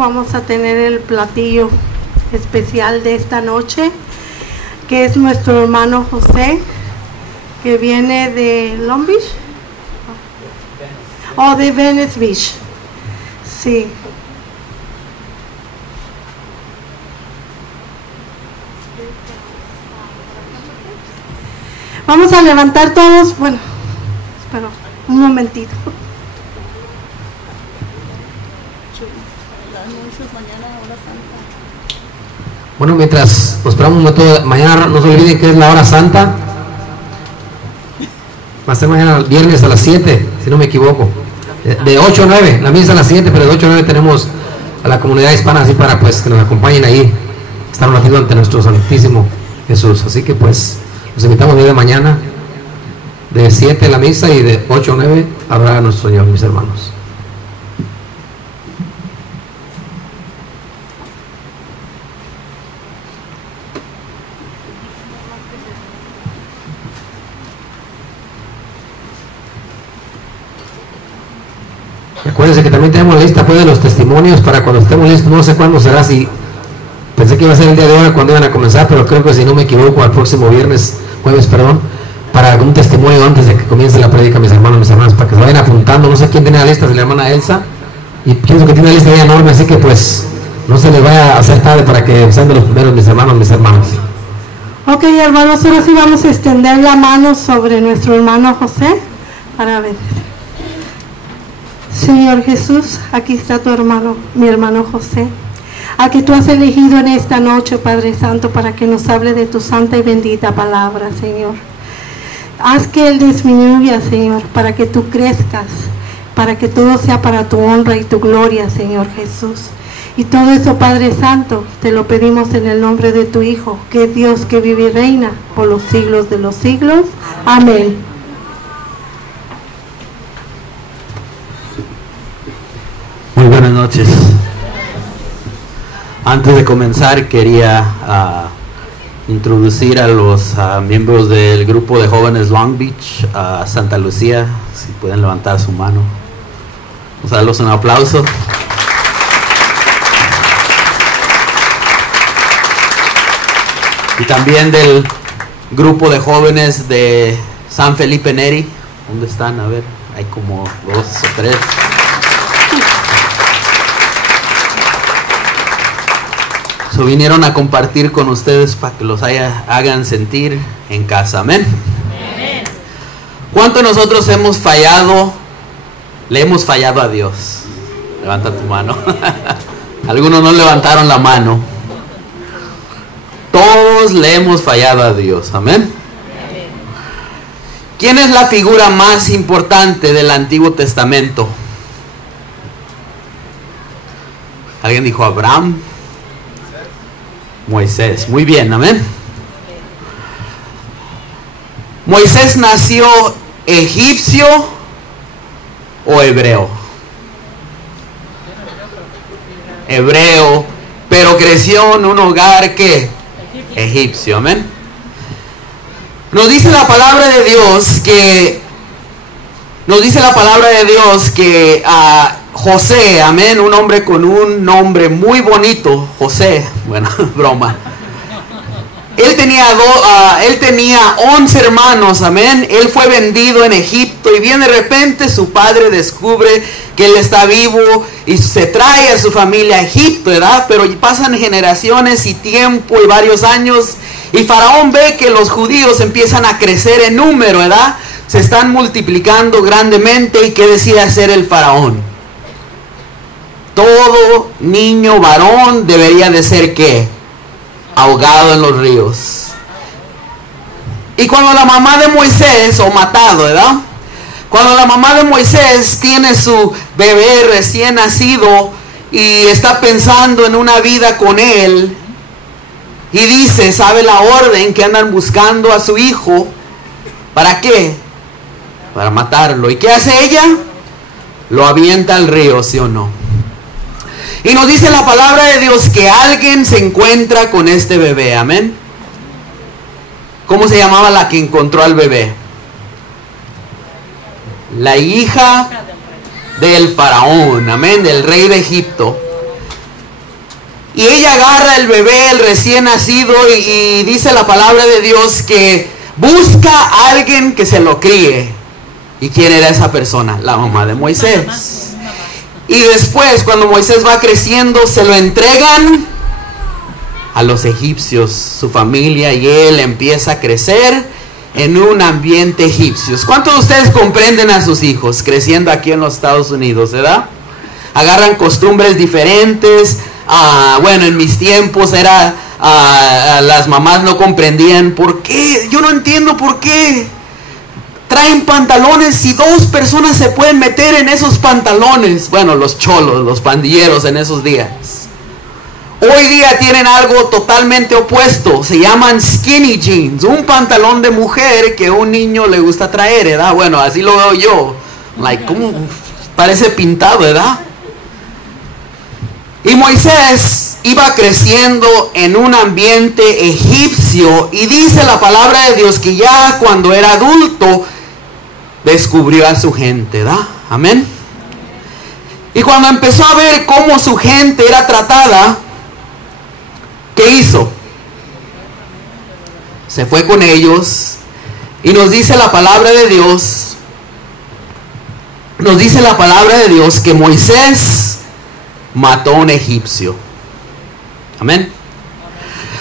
vamos a tener el platillo especial de esta noche, que es nuestro hermano José, que viene de Long Beach, o de Venice Beach. Sí. Vamos a levantar todos, bueno, espera un momentito. Bueno, mientras nos esperamos un momento, mañana no se olviden que es la hora santa. Va a ser mañana viernes a las 7, si no me equivoco. De 8 a 9, la misa a las 7, pero de 8 a 9 tenemos a la comunidad hispana, así para pues que nos acompañen ahí, estar un ratito ante nuestro Santísimo Jesús. Así que pues los invitamos el día de mañana, de 7 la misa y de 8 a 9 habrá nuestro Señor, mis hermanos. Acuérdense que también tenemos la lista pues, de los testimonios para cuando estemos listos. No sé cuándo será, si pensé que iba a ser el día de hoy cuando iban a comenzar, pero creo que si no me equivoco al próximo jueves, para un testimonio antes de que comience la prédica, mis hermanos, mis hermanas, para que se vayan apuntando. No sé quién tiene la lista, de la hermana Elsa, y pienso que tiene una lista ya enorme, así que pues no se les vaya a hacer tarde para que sean de los primeros, mis hermanos, mis hermanas. Ok, hermanos, ahora sí vamos a extender la mano sobre nuestro hermano José para ver. Señor Jesús, aquí está tu hermano, mi hermano José, a que tú has elegido en esta noche, Padre Santo, para que nos hable de tu santa y bendita palabra, Señor. Haz que él disminuya, Señor, para que tú crezcas, para que todo sea para tu honra y tu gloria, Señor Jesús. Y todo eso, Padre Santo, te lo pedimos en el nombre de tu Hijo, que es Dios que vive y reina por los siglos de los siglos. Amén. Muy buenas noches. Antes de comenzar quería introducir a los miembros del grupo de jóvenes Long Beach, Santa Lucía, si pueden levantar su mano. Vamos a darles un aplauso. Y también del grupo de jóvenes de San Felipe Neri. ¿Dónde están? A ver, hay como 2 o 3. Vinieron a compartir con ustedes para que los hagan sentir en casa. Amén. Amén. ¿Cuántos de nosotros hemos fallado? Le hemos fallado a Dios. Levanta tu mano. Algunos no levantaron la mano. Todos le hemos fallado a Dios. Amén. Amén. ¿Quién es la figura más importante del Antiguo Testamento? ¿Alguien dijo Abraham? Moisés, muy bien, amén. ¿Moisés nació egipcio o hebreo? Hebreo, pero creció en un hogar que egipcio, amén. Nos dice la palabra de Dios que José, amén, un hombre con un nombre muy bonito, José, bueno, broma. Él tenía 11 hermanos, amén. Él fue vendido en Egipto y bien de repente su padre descubre que él está vivo y se trae a su familia a Egipto, ¿verdad? Pero pasan generaciones y tiempo y varios años y Faraón ve que los judíos empiezan a crecer en número, ¿verdad? Se están multiplicando grandemente y ¿qué decide hacer el Faraón? Todo niño varón debería de ser ¿qué? Ahogado en los ríos. Y cuando la mamá de Moisés, o matado, ¿verdad? Cuando la mamá de Moisés tiene su bebé recién nacido y está pensando en una vida con él, y dice, sabe la orden que andan buscando a su hijo, ¿para qué? Para matarlo. ¿Y qué hace ella? Lo avienta al río, ¿sí o no? Y nos dice la palabra de Dios que alguien se encuentra con este bebé, amén. ¿Cómo se llamaba la que encontró al bebé? La hija del faraón, amén, del rey de Egipto. Y ella agarra el bebé, el recién nacido, y dice la palabra de Dios que busca a alguien que se lo críe. ¿Y quién era esa persona? La mamá de Moisés. Y después, cuando Moisés va creciendo, se lo entregan a los egipcios, su familia, y él empieza a crecer en un ambiente egipcio. ¿Cuántos de ustedes comprenden a sus hijos creciendo aquí en los Estados Unidos, verdad? Agarran costumbres diferentes. Bueno, en mis tiempos era, las mamás no comprendían por qué. Yo no entiendo por qué traen pantalones si 2 personas se pueden meter en esos pantalones. Bueno, los cholos, los pandilleros en esos días. Hoy día tienen algo totalmente opuesto. Se llaman skinny jeans. Un pantalón de mujer que a un niño le gusta traer, ¿verdad? Bueno, así lo veo yo. ¿Cómo? Parece pintado, ¿verdad? Y Moisés iba creciendo en un ambiente egipcio, y dice la palabra de Dios que ya cuando era adulto descubrió a su gente, ¿verdad? Amén. Y cuando empezó a ver cómo su gente era tratada, ¿qué hizo? Se fue con ellos, y nos dice la palabra de Dios, que Moisés mató a un egipcio. Amén.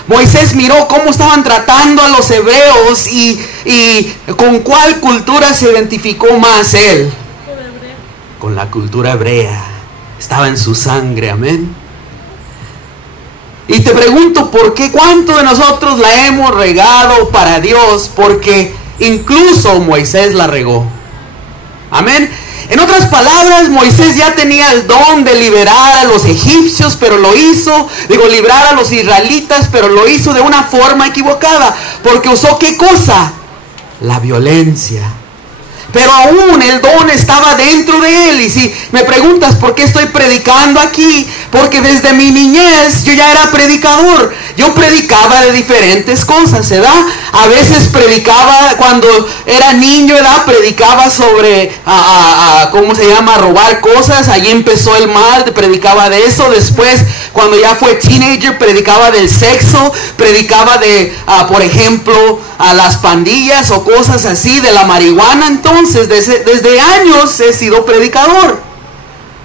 Moisés miró cómo estaban tratando a los hebreos y con cuál cultura se identificó más él. Con la cultura hebrea. Estaba en su sangre, amén. Y te pregunto, ¿por qué? ¿Cuánto de nosotros la hemos regado para Dios? Porque incluso Moisés la regó. Amén. En otras palabras, Moisés ya tenía el don de liberar a los egipcios, pero lo hizo, librar a los israelitas, pero lo hizo de una forma equivocada, porque usó ¿qué cosa? La violencia. Pero aún el don estaba dentro de él. Y si me preguntas por qué estoy predicando aquí, porque desde mi niñez yo ya era predicador. Yo predicaba de diferentes cosas, ¿verdad? A veces predicaba cuando era niño, ¿verdad? Predicaba sobre, ¿cómo se llama? Robar cosas. Allí empezó el mal, predicaba de eso. Después, cuando ya fue teenager, predicaba del sexo. Predicaba de, por ejemplo, a las pandillas o cosas así, de la marihuana. Entonces, desde años he sido predicador.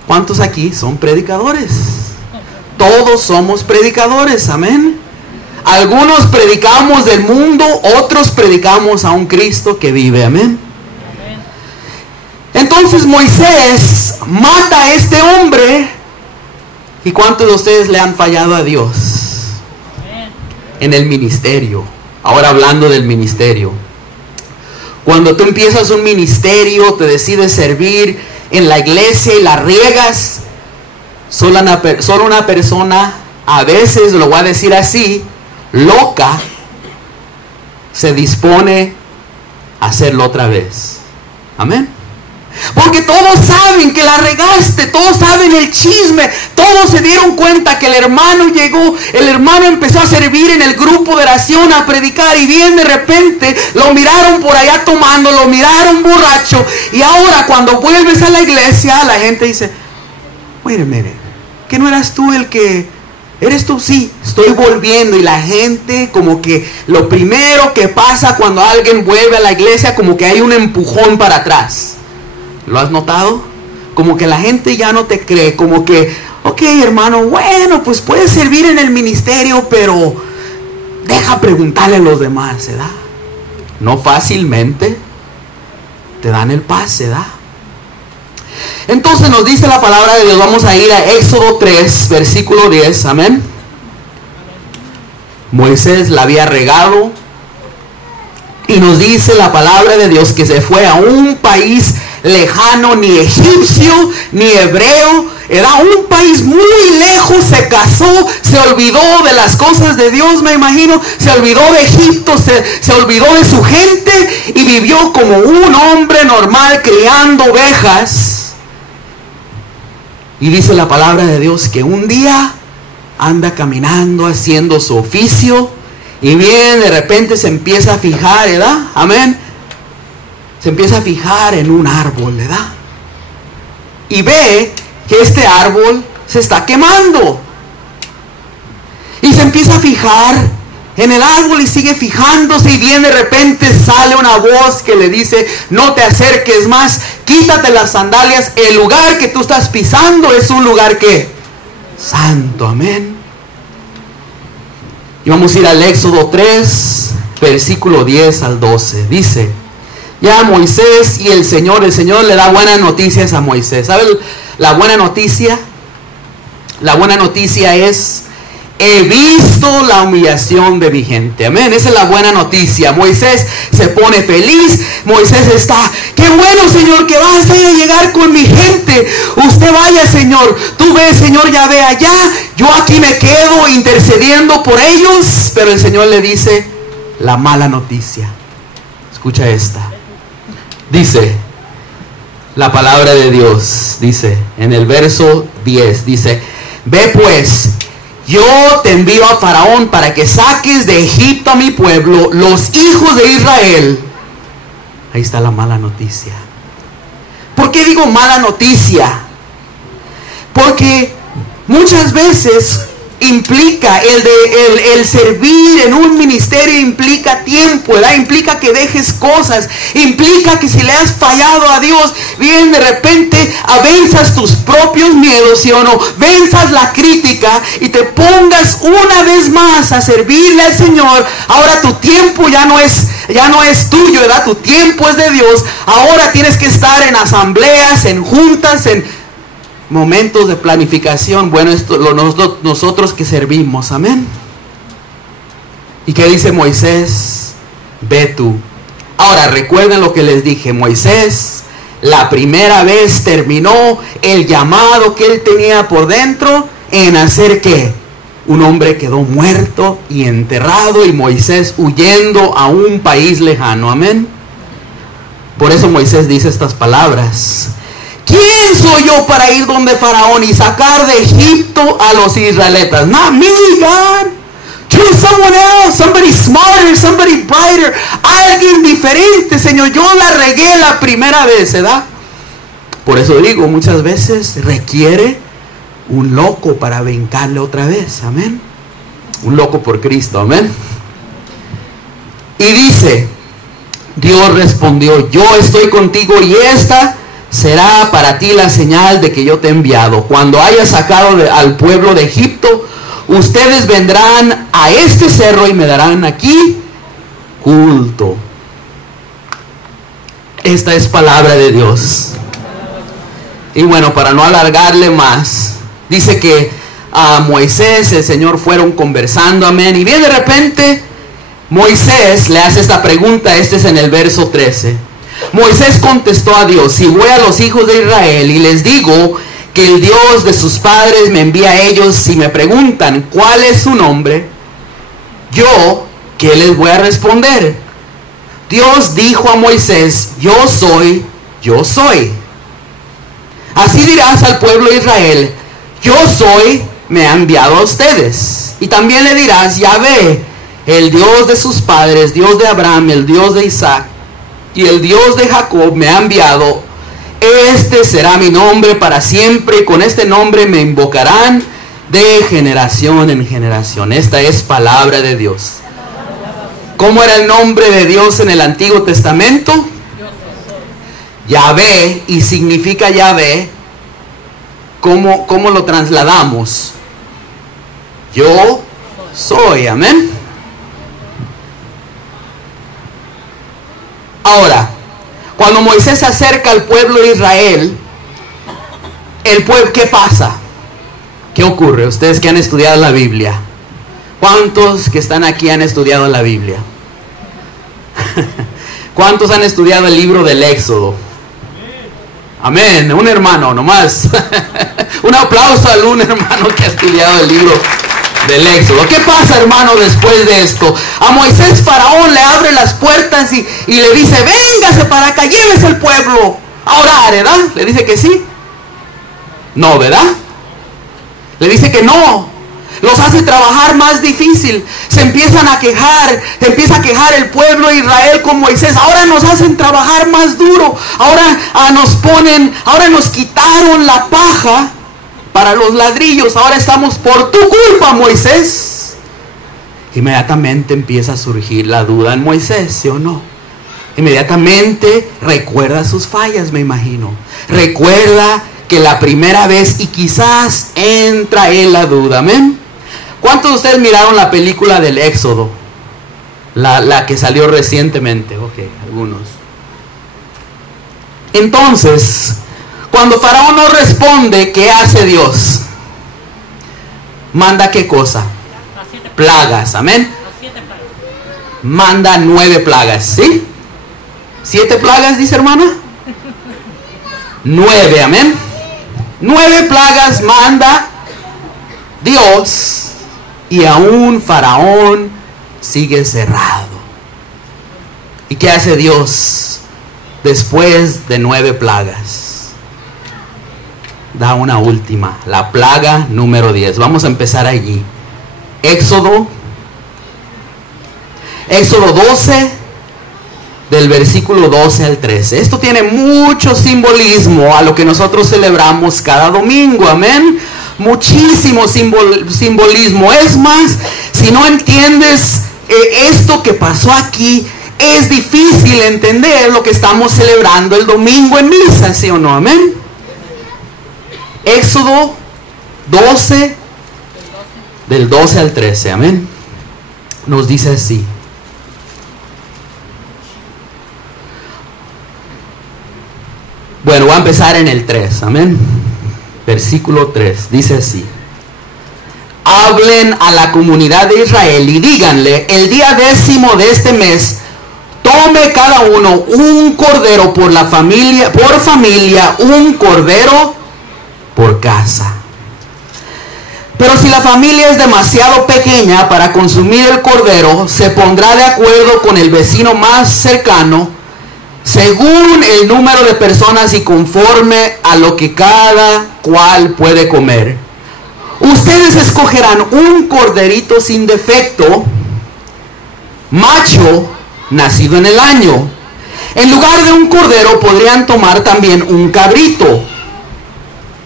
¿Cuántos aquí son predicadores? Todos somos predicadores, amén. Algunos predicamos del mundo, otros predicamos a un Cristo que vive, amén. Entonces Moisés mata a este hombre. ¿Y cuántos de ustedes le han fallado a Dios? En el ministerio. Ahora hablando del ministerio. Cuando tú empiezas un ministerio, te decides servir en la iglesia y la riegas, solo una persona, a veces, lo voy a decir así, loca, se dispone a hacerlo otra vez. Amén. Porque todos saben que la regaste, todos saben el chisme, todos se dieron cuenta que el hermano llegó, el hermano empezó a servir en el grupo de oración, a predicar, y bien de repente lo miraron por allá tomando, lo miraron borracho, y ahora cuando vuelves a la iglesia, la gente dice, wait a minute, ¿que no eras tú el que... ¿Eres tú? Sí, estoy volviendo. Y la gente, como que lo primero que pasa cuando alguien vuelve a la iglesia, como que hay un empujón para atrás. ¿Lo has notado? Como que la gente ya no te cree, como que, ok, hermano, bueno, pues puedes servir en el ministerio, pero deja preguntarle a los demás, ¿verdad? No fácilmente te dan el pase, ¿verdad? Entonces nos dice la palabra de Dios, vamos a ir a Éxodo 3, versículo 10, amén. Moisés la había regado, y nos dice la palabra de Dios que se fue a un país lejano, ni egipcio, ni hebreo, era un país muy lejos, se casó, se olvidó de las cosas de Dios, me imagino, se olvidó de Egipto, se olvidó de su gente, y vivió como un hombre normal criando ovejas. Y dice la palabra de Dios que un día anda caminando haciendo su oficio, y bien de repente se empieza a fijar, ¿verdad? Amén. Se empieza a fijar en un árbol, ¿verdad? Y ve que este árbol se está quemando. empieza a fijar en el árbol y sigue fijándose, y bien de repente sale una voz que le dice: no te acerques más, quítate las sandalias, el lugar que tú estás pisando es un lugar que santo. Amén. Y vamos a ir al Éxodo 3, versículo 10 al 12. Dice: ya Moisés y el Señor le da buenas noticias a Moisés. ¿Sabe la buena noticia? La buena noticia es: he visto la humillación de mi gente. Amén. Esa es la buena noticia. Moisés se pone feliz. Moisés está: qué bueno, Señor, que vas a llegar con mi gente. Usted vaya, Señor. Tú ves, Señor, ya ve allá. Yo aquí me quedo intercediendo por ellos. Pero el Señor le dice la mala noticia. Escucha esta. Dice la palabra de Dios. Dice en el verso 10. Dice: ve pues, yo te envío a Faraón para que saques de Egipto a mi pueblo, los hijos de Israel. Ahí está la mala noticia. ¿Por qué digo mala noticia? Porque muchas veces implica el servir en un ministerio, implica tiempo, ¿verdad? Implica que dejes cosas, implica que si le has fallado a Dios, bien de repente venzas tus propios miedos, ¿sí o no? Venzas la crítica y te pongas una vez más a servirle al Señor. Ahora tu tiempo ya no es tuyo, ¿verdad? Tu tiempo es de Dios. Ahora tienes que estar en asambleas, en juntas, en momentos de planificación. Bueno, esto nosotros que servimos. Amén. ¿Y qué dice Moisés? Ve tú. Ahora recuerden lo que les dije. Moisés la primera vez terminó el llamado que él tenía por dentro en hacer ¿qué? Un hombre quedó muerto y enterrado, y Moisés huyendo a un país lejano. Amén. Por eso Moisés dice estas palabras: ¿quién soy yo para ir donde Faraón y sacar de Egipto a los israelitas? Not me, God. Choose someone else, somebody smarter, somebody brighter, alguien diferente, Señor. Yo la regué la primera vez, ¿verdad? Por eso digo, muchas veces requiere un loco para vengarle otra vez. Amén. Un loco por Cristo. Amén. Y dice: Dios respondió: yo estoy contigo, y esta será para ti la señal de que yo te he enviado. Cuando hayas sacado al pueblo de Egipto, ustedes vendrán a este cerro y me darán aquí culto. Esta es palabra de Dios. Y bueno, para no alargarle más, dice que a Moisés el Señor fueron conversando. Amén. Y bien de repente Moisés le hace esta pregunta. Este es en el verso 13. Moisés contestó a Dios: si voy a los hijos de Israel y les digo que el Dios de sus padres me envía a ellos, si me preguntan cuál es su nombre, yo, ¿qué les voy a responder? Dios dijo a Moisés: yo soy, yo soy. Así dirás al pueblo de Israel: yo soy, me ha enviado a ustedes. Y también le dirás: Yahvé, el Dios de sus padres, Dios de Abraham, el Dios de Isaac y el Dios de Jacob me ha enviado. Este será mi nombre para siempre, y con este nombre me invocarán de generación en generación. Esta es palabra de Dios. ¿Cómo era el nombre de Dios en el Antiguo Testamento? Yahvé, y significa Yahvé. ¿Cómo lo trasladamos? Yo soy. Amén. Ahora, cuando Moisés se acerca al pueblo de Israel, el pueblo, ¿qué pasa? ¿Qué ocurre? Ustedes que han estudiado la Biblia, ¿cuántos que están aquí han estudiado la Biblia? ¿Cuántos han estudiado el libro del Éxodo? Amén. Un hermano nomás. Un aplauso a un hermano que ha estudiado el libro del Éxodo. ¿Qué pasa, hermano, después de esto? A Moisés Faraón le abre las puertas y le dice: véngase para acá, llévese el pueblo a orar, ¿verdad? Le dice que sí. No, ¿verdad? Le dice que no. Los hace trabajar más difícil. Se empiezan a quejar. Se empieza a quejar el pueblo de Israel con Moisés. Ahora nos hacen trabajar más duro. Ahora nos quitaron la paja para los ladrillos. Ahora estamos por tu culpa, Moisés. Inmediatamente empieza a surgir la duda en Moisés, ¿sí o no? Inmediatamente recuerda sus fallas, me imagino. Recuerda que la primera vez, y quizás entra en la duda, amén. ¿Cuántos de ustedes miraron la película del Éxodo? La que salió recientemente. Ok, algunos. Entonces, cuando Faraón no responde, ¿qué hace Dios? ¿Manda qué cosa? Plagas, amén. Manda 9 plagas, ¿sí? 7 plagas, dice hermana. 9, amén. 9 plagas manda Dios, y aún Faraón sigue cerrado. ¿Y qué hace Dios después de 9 plagas? Da una última, la plaga número 10. Vamos a empezar allí. Éxodo 12, del versículo 12 al 13. Esto tiene mucho simbolismo a lo que nosotros celebramos cada domingo, amén. Muchísimo simbolismo. Es más, si no entiendes esto que pasó aquí, es difícil entender lo que estamos celebrando el domingo en misa, ¿sí o no? Amén. Éxodo 12, del 12 al 13, amén. Nos dice así. Bueno, voy a empezar en el 3, amén. Versículo 3, dice así. Hablen a la comunidad de Israel y díganle: el día 10º de este mes, tome cada uno un cordero por familia, un cordero por casa. Pero si la familia es demasiado pequeña para consumir el cordero, se pondrá de acuerdo con el vecino más cercano, según el número de personas y conforme a lo que cada cual puede comer. Ustedes escogerán un corderito sin defecto, macho, nacido en el año. En lugar de un cordero podrían tomar también un cabrito.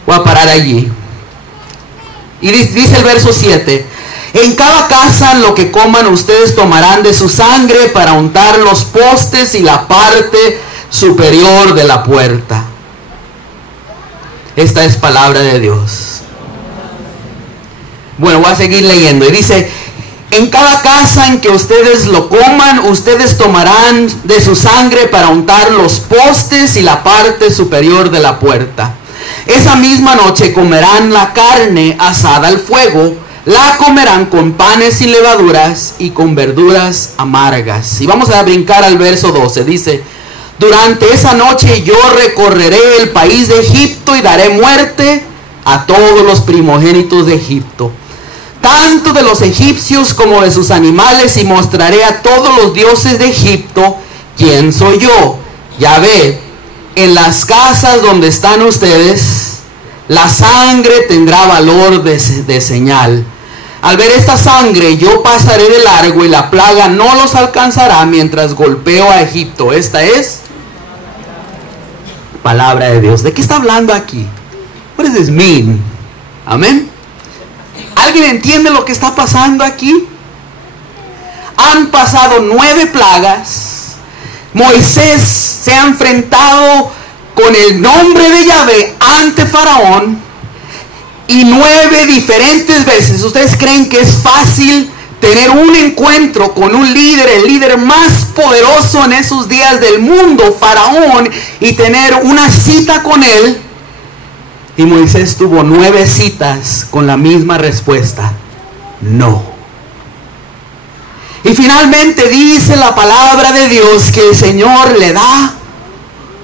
Voy a parar allí. Y dice el verso 7: en cada casa lo que coman ustedes tomarán de su sangre para untar los postes y la parte superior de la puerta. Esta es palabra de Dios. Bueno, voy a seguir leyendo. Y dice: en cada casa en que ustedes lo coman, ustedes tomarán de su sangre para untar los postes y la parte superior de la puerta. Esa misma noche comerán la carne asada al fuego. La comerán con panes sin levaduras y con verduras amargas. Y vamos a brincar al verso 12. Dice: durante esa noche yo recorreré el país de Egipto y daré muerte a todos los primogénitos de Egipto, tanto de los egipcios como de sus animales, y mostraré a todos los dioses de Egipto quién soy yo, Yahvé. En las casas donde están ustedes, la sangre tendrá valor de señal. Al ver esta sangre, yo pasaré de largo y la plaga no los alcanzará mientras golpeo a Egipto. Esta es palabra de Dios. ¿De qué está hablando aquí? What does this mean? Amén. ¿Alguien entiende lo que está pasando aquí? Han pasado 9 plagas. Moisés se ha enfrentado con el nombre de Yahvé ante Faraón, y 9 diferentes veces. ¿Ustedes creen que es fácil tener un encuentro con un líder, el líder más poderoso en esos días del mundo, Faraón, y tener una cita con él? Y Moisés tuvo 9 citas con la misma respuesta: no. Y finalmente dice la palabra de Dios que el Señor le da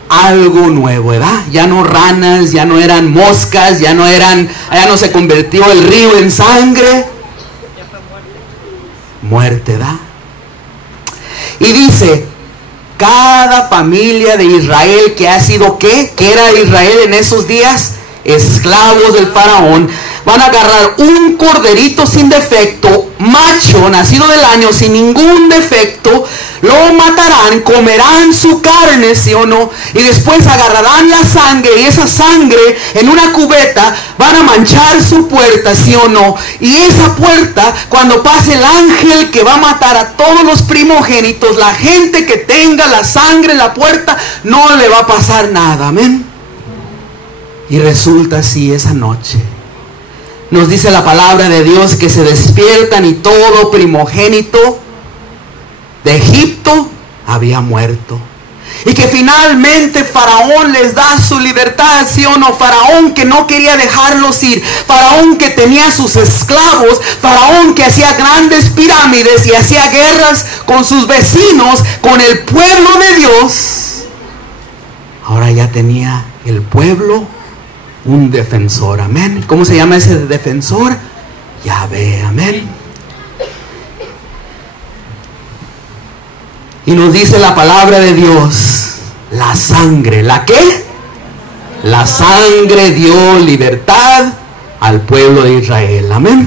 algo nuevo, ¿verdad? Ya no ranas, ya no eran moscas, ya no se convirtió el río en sangre. Muerte, ¿verdad? Y dice: cada familia de Israel que ha sido, ¿qué? ¿Qué era Israel en esos días? esclavos del faraón, van a agarrar un corderito sin defecto, macho, nacido del año, sin ningún defecto, lo matarán, comerán su carne, ¿sí o no? Y después agarrarán la sangre, y esa sangre en una cubeta van a manchar su puerta, ¿sí o no? Y esa puerta, cuando pase el ángel que va a matar a todos los primogénitos, la gente que tenga la sangre en la puerta, no le va a pasar nada, amén. Y resulta así esa noche. Nos dice la palabra de Dios que se despiertan y todo primogénito de Egipto había muerto. Y que finalmente Faraón les da su libertad, ¿sí o no? Faraón que no quería dejarlos ir. Faraón que tenía sus esclavos. Faraón que hacía grandes pirámides y hacía guerras con sus vecinos, con el pueblo de Dios. Ahora ya tenía el pueblo un defensor, amén. ¿Cómo se llama ese defensor? Yahvé, amén. Y nos dice la palabra de Dios, la sangre, ¿la qué? La sangre dio libertad al pueblo de Israel, amén.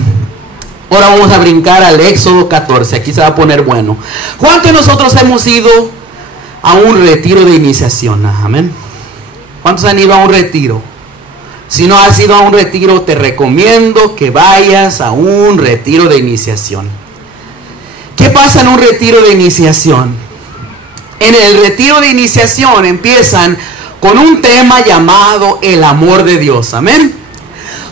Ahora vamos a brincar al Éxodo 14, aquí se va a poner bueno. ¿Cuántos de nosotros hemos ido a un retiro de iniciación? Amén. ¿Cuántos han ido a un retiro? Si no has ido a un retiro, te recomiendo que vayas a un retiro de iniciación. ¿Qué pasa en un retiro de iniciación? En el retiro de iniciación empiezan con un tema llamado el amor de Dios, amén.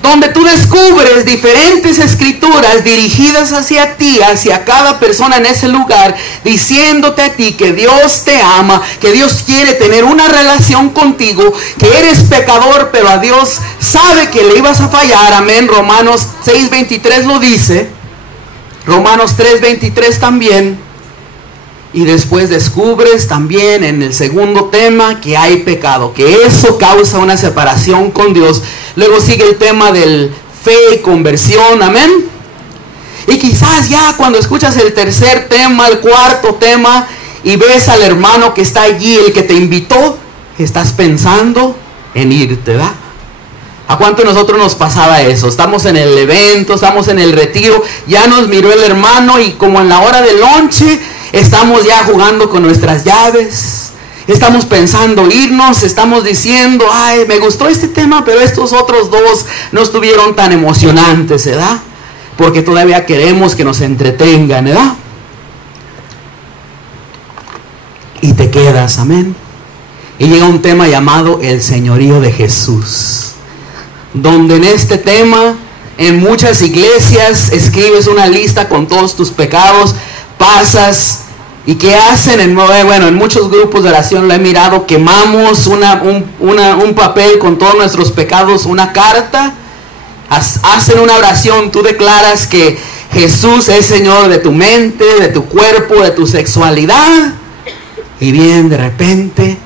Donde tú descubres diferentes escrituras dirigidas hacia ti, hacia cada persona en ese lugar, diciéndote a ti que Dios te ama, que Dios quiere tener una relación contigo, que eres pecador, pero a Dios sabe que le ibas a fallar, amén. Romanos 6:23 lo dice, Romanos 3:23 también. Y después descubres también en el segundo tema que hay pecado, que eso causa una separación con Dios. Luego sigue el tema del fe y conversión, amén. Y quizás ya cuando escuchas el tercer tema, el cuarto tema, y ves al hermano que está allí, el que te invitó, estás pensando en irte, ¿verdad? ¿A cuánto de nosotros nos pasaba eso? Estamos en el evento, estamos en el retiro, ya nos miró el hermano y como en la hora del lonche, estamos ya jugando con nuestras llaves. Estamos pensando irnos. Estamos diciendo, ay, me gustó este tema, pero estos otros dos no estuvieron tan emocionantes, ¿verdad? Porque todavía queremos que nos entretengan, ¿verdad? Y te quedas, amén. Y llega un tema llamado el señorío de Jesús. Donde en este tema, en muchas iglesias, escribes una lista con todos tus pecados, pasas. ¿Y qué hacen? En muchos grupos de oración lo he mirado, quemamos un papel con todos nuestros pecados, una carta, hacen una oración, tú declaras que Jesús es Señor de tu mente, de tu cuerpo, de tu sexualidad, y bien de repente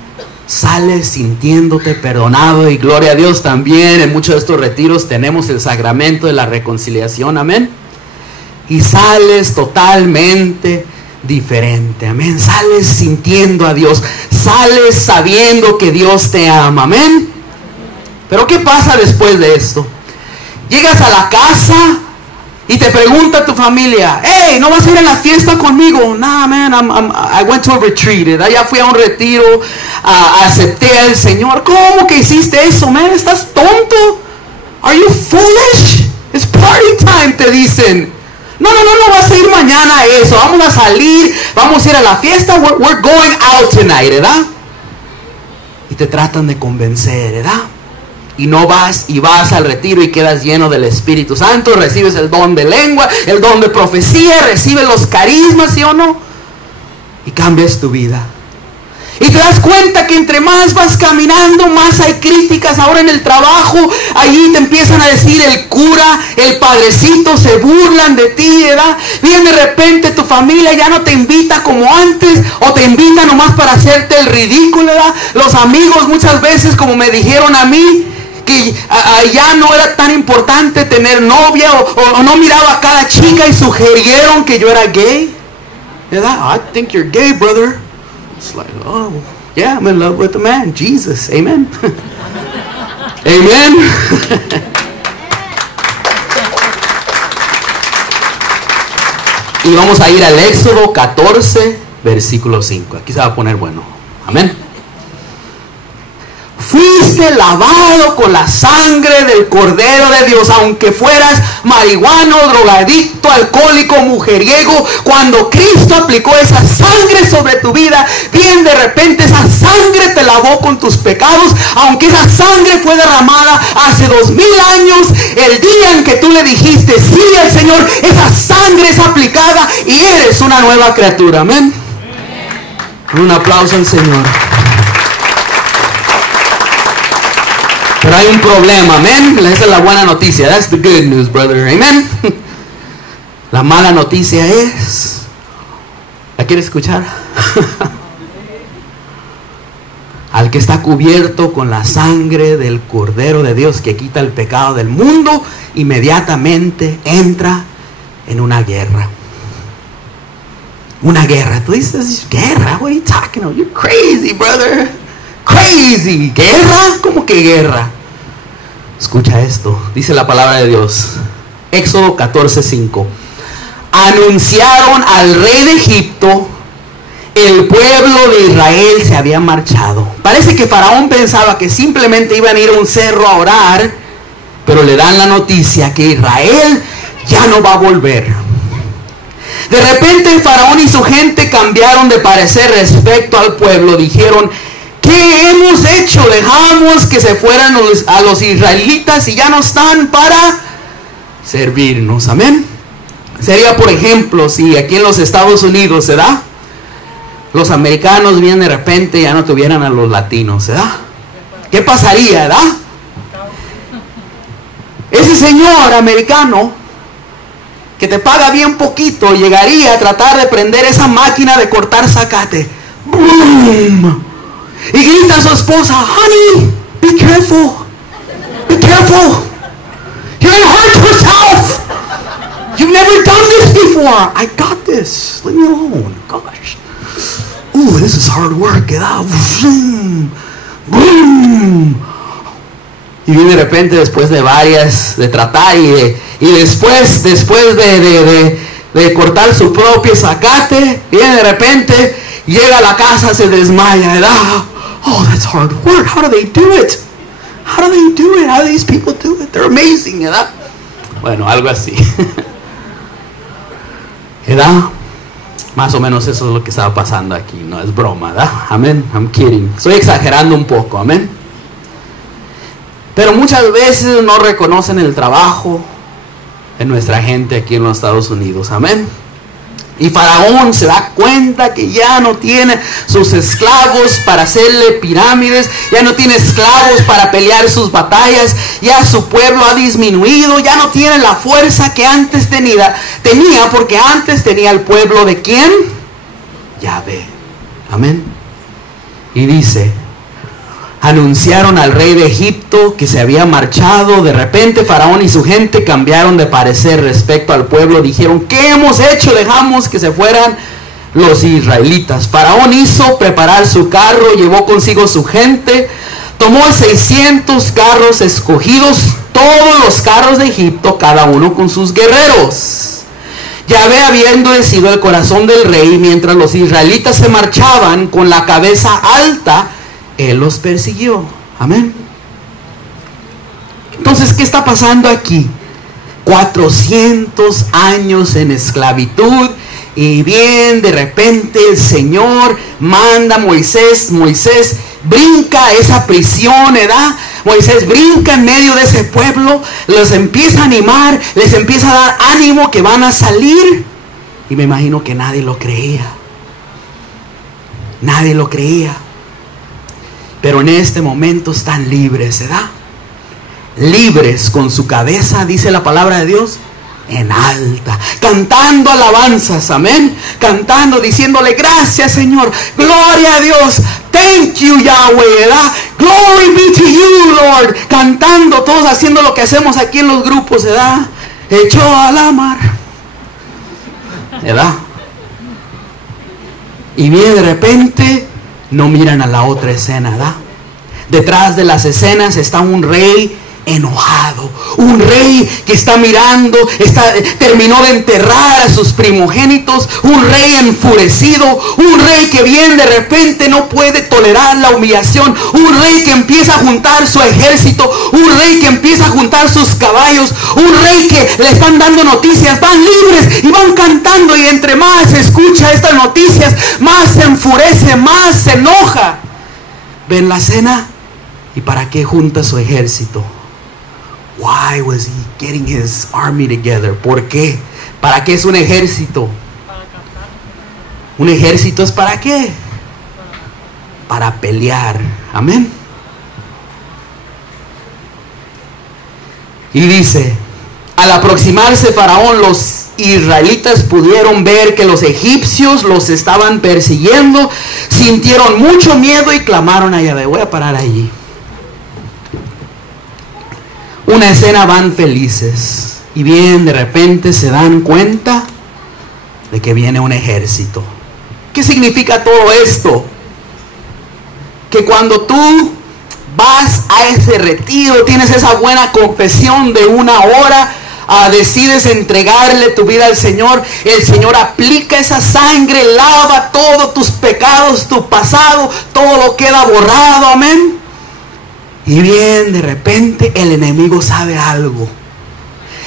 sales sintiéndote perdonado, y gloria a Dios también, en muchos de estos retiros tenemos el sacramento de la reconciliación, amén, y sales totalmente diferente, amén. Sales sintiendo a Dios, sales sabiendo que Dios te ama, amén. Pero ¿qué pasa después de esto? Llegas a la casa y te pregunta tu familia, hey, ¿no vas a ir a la fiesta conmigo? Nah, man, I went to a retreat. Ya fui a un retiro, acepté al Señor. ¿Cómo que hiciste eso, man? ¿Estás tonto? Are you foolish? It's party time, te dicen. No vas a ir mañana a eso. Vamos a salir, vamos a ir a la fiesta. We're going out tonight, ¿verdad? Y te tratan de convencer, ¿verdad? Y no vas, y vas al retiro y quedas lleno del Espíritu Santo. Recibes el don de lengua, el don de profecía, recibes los carismas, ¿sí o no? Y cambias tu vida. Y te das cuenta que entre más vas caminando, más hay críticas. Ahora en el trabajo, allí te empiezan a decir el cura, el padrecito, se burlan de ti, ¿verdad? Viene de repente tu familia, ya no te invita como antes, o te invita nomás para hacerte el ridículo, ¿verdad? Los amigos muchas veces, como me dijeron a mí, que ya no era tan importante tener novia, o no miraba a cada chica y sugirieron que yo era gay, ¿verdad? I think you're gay, brother. It's like, oh, yeah, I'm in love with the man, Jesus, amen. Amén. Y vamos a ir al Éxodo 14, versículo 5. Aquí se va a poner bueno. Amén. Fuiste lavado con la sangre del Cordero de Dios, aunque fueras marihuano, drogadicto, alcohólico, mujeriego. Cuando Cristo aplicó esa sangre sobre tu vida, bien de repente esa sangre te lavó con tus pecados. Aunque esa sangre fue derramada hace 2000 años, el día en que tú le dijiste sí al Señor, esa sangre es aplicada y eres una nueva criatura. Amén. Un aplauso al Señor. Pero hay un problema, amén. Esa es la buena noticia. That's the good news, brother. Amén. La mala noticia es... ¿La quieres escuchar? Al que está cubierto con la sangre del Cordero de Dios que quita el pecado del mundo, inmediatamente entra en una guerra. Una guerra. Tú dices, ¿guerra? What are you talking about? You're crazy, brother. Crazy. ¿Guerra? ¿Cómo que guerra? Escucha esto, dice la palabra de Dios. Éxodo 14:5. Anunciaron al rey de Egipto, el pueblo de Israel se había marchado. Parece que Faraón pensaba que simplemente iban a ir a un cerro a orar, pero le dan la noticia que Israel ya no va a volver. De repente el Faraón y su gente cambiaron de parecer respecto al pueblo. Dijeron: ¿qué hemos hecho? Dejamos que se fueran a los israelitas y ya no están para servirnos. Amén. Sería, por ejemplo, si aquí en los Estados Unidos, ¿verdad?, los americanos bien de repente ya no tuvieran a los latinos, ¿verdad? ¿Qué pasaría, verdad? Ese señor americano que te paga bien poquito llegaría a tratar de prender esa máquina de cortar zacate. ¡Boom! Y grita a su esposa: honey, be careful. Be careful. You're going to hurt yourself. You've never done this before. I got this. Leave me alone. Gosh. Ooh, this is hard work. Boom. Boom. Y de repente, después de varias, de tratar y después de cortar su propio zacate, y de repente llega a la casa, se desmaya, ¿verdad? Oh, that's hard work. How do they do it? How do they do it? How do these people do it? They're amazing, ¿verdad? Bueno, algo así. ¿Verdad? Más o menos eso es lo que estaba pasando aquí. No es broma, ¿verdad? Amén. I'm kidding. Estoy exagerando un poco, amén. Pero muchas veces no reconocen el trabajo de nuestra gente aquí en los Estados Unidos, amén. Y Faraón se da cuenta que ya no tiene sus esclavos para hacerle pirámides, ya no tiene esclavos para pelear sus batallas, ya su pueblo ha disminuido, ya no tiene la fuerza que antes tenía, porque antes tenía el pueblo de ¿quién? Yahvé. Amén. Y dice: anunciaron al rey de Egipto que se había marchado. De repente Faraón y su gente cambiaron de parecer respecto al pueblo. Dijeron: ¿qué hemos hecho? Dejamos que se fueran los israelitas. Faraón hizo preparar su carro, llevó consigo su gente, tomó 600 carros escogidos, todos los carros de Egipto, cada uno con sus guerreros. Yahvé había endurecido el corazón del rey, mientras los israelitas se marchaban con la cabeza alta, Él los persiguió. Amén. Entonces, ¿qué está pasando aquí? 400 años en esclavitud. Y bien, de repente el Señor manda a Moisés. Moisés brinca esa prisión, ¿verdad? Moisés brinca en medio de ese pueblo, los empieza a animar, les empieza a dar ánimo que van a salir. Y me imagino que nadie lo creía. Nadie lo creía. Pero en este momento están libres, ¿verdad? Libres con su cabeza, dice la palabra de Dios, en alta, cantando alabanzas, amén, cantando, diciéndole: gracias, Señor, gloria a Dios, thank you, Yahweh, ¿verdad? Glory be to you, Lord, cantando, todos haciendo lo que hacemos aquí en los grupos, ¿verdad? Echó a la mar, ¿verdad? Y bien, de repente no miran a la otra escena, ¿verdad? Detrás de las escenas está un rey enojado, un rey que está mirando, terminó de enterrar a sus primogénitos, un rey enfurecido, un rey que bien de repente no puede tolerar la humillación, un rey que empieza a juntar su ejército, un rey que empieza a juntar sus caballos, un rey que le están dando noticias, van libres y van cantando, y entre más escucha estas noticias, más se enfurece, más se enoja. ¿Ven la escena? ¿Y para qué junta su ejército? Why was he getting his army together? ¿Por qué? ¿Para qué es un ejército? ¿Un ejército es para qué? Para pelear. Amén. Y dice, al aproximarse Faraón, los israelitas pudieron ver que los egipcios los estaban persiguiendo, sintieron mucho miedo y clamaron a Yahvé. Voy a parar allí. Una escena, van felices y bien de repente se dan cuenta de que viene un ejército. ¿Qué significa todo esto? Que cuando tú vas a ese retiro, tienes esa buena confesión de una hora, decides entregarle tu vida al Señor, el Señor aplica esa sangre, lava todos tus pecados, tu pasado, todo queda borrado, amén. Y bien, de repente el enemigo sabe algo.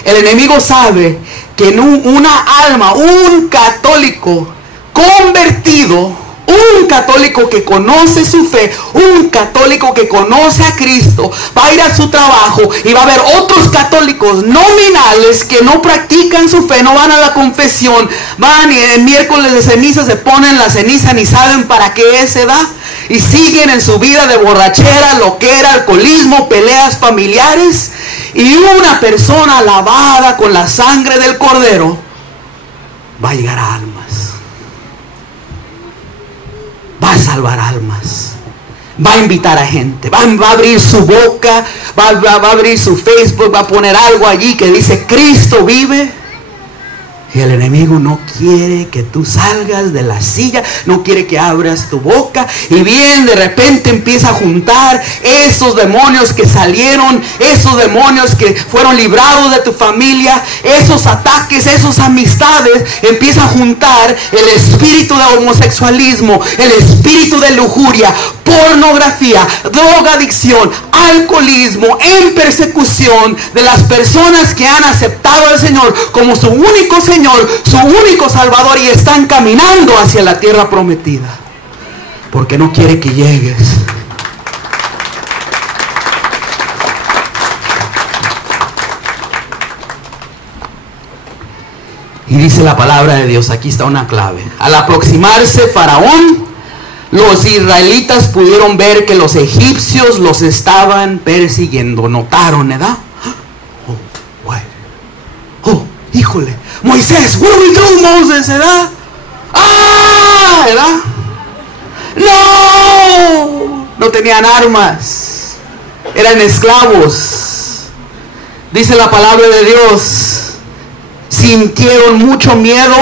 El enemigo sabe que en una alma, un católico convertido, un católico que conoce su fe, un católico que conoce a Cristo, va a ir a su trabajo y va a haber otros católicos nominales que no practican su fe, no van a la confesión, van y el miércoles de ceniza se ponen la ceniza, ni saben para qué se da, y siguen en su vida de borrachera, loquera, alcoholismo, peleas familiares. Y una persona lavada con la sangre del Cordero va a llegar a almas, va a salvar almas, va a invitar a gente, va a abrir su boca, va a abrir su Facebook, va a poner algo allí que dice Cristo vive. Y el enemigo no quiere que tú salgas de la silla, no quiere que abras tu boca. Y bien, de repente empieza a juntar esos demonios que salieron, esos demonios que fueron librados de tu familia, esos ataques, esas amistades. Empieza a juntar el espíritu de homosexualismo, el espíritu de lujuria, pornografía, drogadicción, alcoholismo, en persecución de las personas que han aceptado al Señor como su único Señor, su único Salvador, y están caminando hacia la tierra prometida porque no quiere que llegues. Y dice la palabra de Dios, aquí está una clave. Al aproximarse Faraón, los israelitas pudieron ver que los egipcios los estaban persiguiendo. Notaron, ¿verdad? Híjole, Moisés, what do we do, Moses, ¿verdad? ¿Verdad? No tenían armas, eran esclavos. Dice la palabra de Dios, sintieron mucho miedo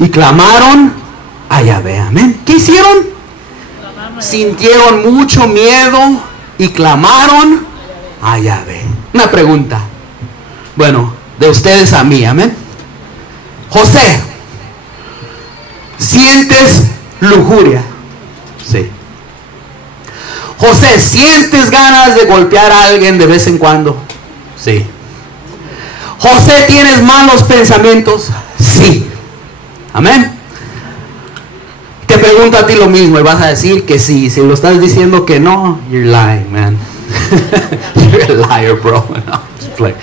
y clamaron a Yahvé. Amén. ¿Qué hicieron? Sintieron mucho miedo y clamaron a Yahvé. Una pregunta, bueno, de ustedes a mí, amén. José, ¿sientes lujuria? Sí. José, ¿sientes ganas de golpear a alguien de vez en cuando? Sí. José, ¿tienes malos pensamientos? Sí. Amén. Te pregunto a ti lo mismo y vas a decir que sí. Si lo estás diciendo que no, you're lying, man. You're a liar, bro. No, just like...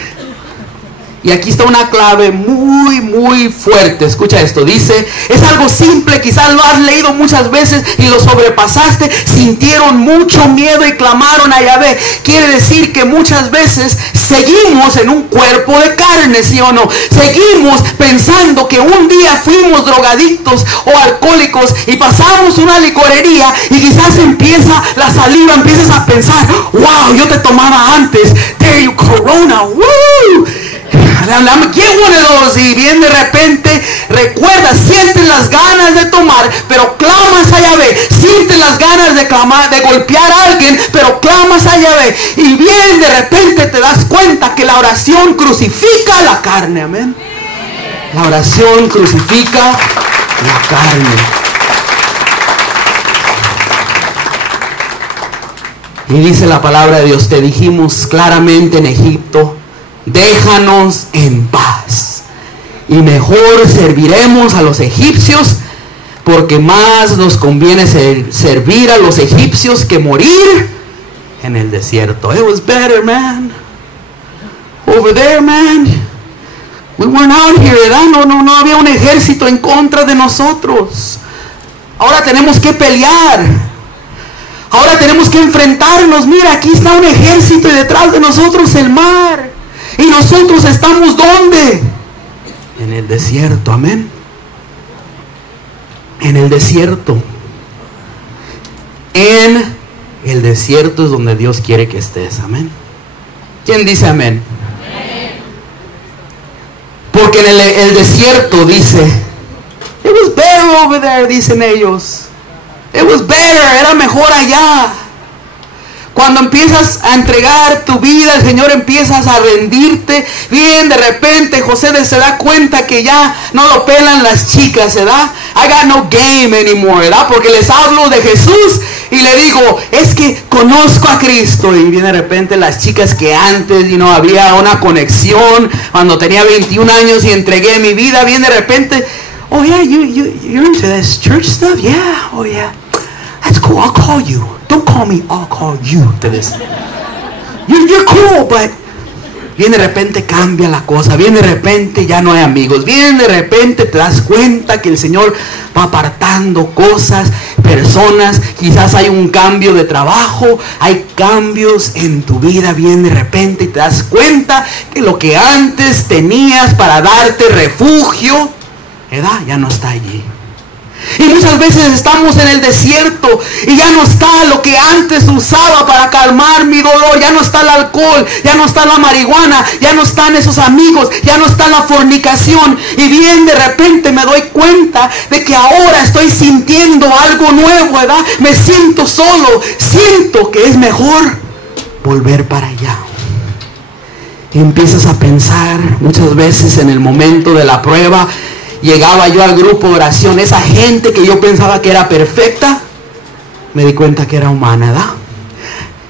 Y aquí está una clave muy, muy fuerte. Escucha esto. Dice, es algo simple, quizás lo has leído muchas veces y lo sobrepasaste. Sintieron mucho miedo y clamaron a Yahvé. Quiere decir que muchas veces seguimos en un cuerpo de carne, ¿sí o no? Seguimos pensando que un día fuimos drogadictos o alcohólicos y pasamos una licorería y quizás empieza la saliva, empiezas a pensar, wow, yo te tomaba antes. There you Corona, woo. Get one of those. Y bien de repente, recuerda, sientes las ganas de tomar, pero clamas a Yahvé. Sientes las ganas de clamar, de golpear a alguien, pero clamas a Yahvé. Y bien de repente te das cuenta que la oración crucifica la carne. Amén. La oración crucifica la carne. Y dice la palabra de Dios, te dijimos claramente en Egipto, déjanos en paz. Y mejor serviremos a los egipcios, porque más nos conviene servir a los egipcios que morir en el desierto. It was better, man. Over there, man. We weren't out here, ¿verdad? No había un ejército en contra de nosotros. Ahora tenemos que pelear. Ahora tenemos que enfrentarnos. Mira, aquí está un ejército y detrás de nosotros el mar. Y nosotros estamos ¿dónde? En el desierto, amén. En el desierto. En el desierto es donde Dios quiere que estés, amén. ¿Quién dice amén? Porque en el desierto dice, it was better over there, dicen ellos. It was better, era mejor allá. Cuando empiezas a entregar tu vida al Señor, empiezas a rendirte. Bien, de repente José se da cuenta que ya no lo pelan las chicas, ¿verdad? I got no game anymore, ¿verdad? Porque les hablo de Jesús y le digo, es que conozco a Cristo. Y viene de repente las chicas que antes había una conexión cuando tenía 21 años y entregué mi vida. Viene de repente, oh yeah, you're into this church stuff? Yeah, oh yeah. That's cool, I'll call you. Don't call me, I'll call you to this. You're cool, but... Viene de repente cambia la cosa. Viene de repente ya no hay amigos. Viene de repente te das cuenta que el Señor va apartando cosas, personas. Quizás hay un cambio de trabajo. Hay cambios en tu vida. Viene de repente y te das cuenta que lo que antes tenías para darte refugio, ¿verdad? Ya no está allí. Y muchas veces estamos en el desierto y ya no está lo que antes usaba para calmar mi dolor. Ya no está el alcohol, ya no está la marihuana, ya no están esos amigos, ya no está la fornicación. Y bien de repente me doy cuenta de que ahora estoy sintiendo algo nuevo, ¿verdad? Me siento solo, siento que es mejor volver para allá. Y empiezas a pensar muchas veces en el momento de la prueba. Llegaba yo al grupo de oración, esa gente que yo pensaba que era perfecta, me di cuenta que era humana, ¿verdad?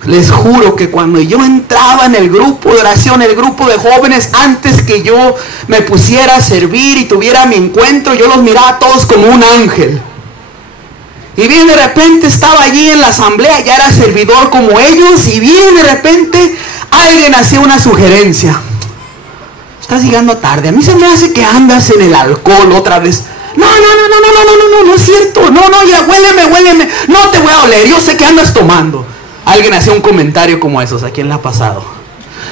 Les juro que cuando yo entraba en el grupo de oración, el grupo de jóvenes, antes que yo me pusiera a servir y tuviera mi encuentro, yo los miraba a todos como un ángel. Y bien de repente estaba allí en la asamblea, ya era servidor como ellos, y bien de repente alguien hacía una sugerencia. Estás llegando tarde. A mí se me hace que andas en el alcohol otra vez. No es cierto. No, ya huéleme. No te voy a oler. Yo sé que andas tomando. Alguien hacía un comentario como esos. ¿A quién le ha pasado?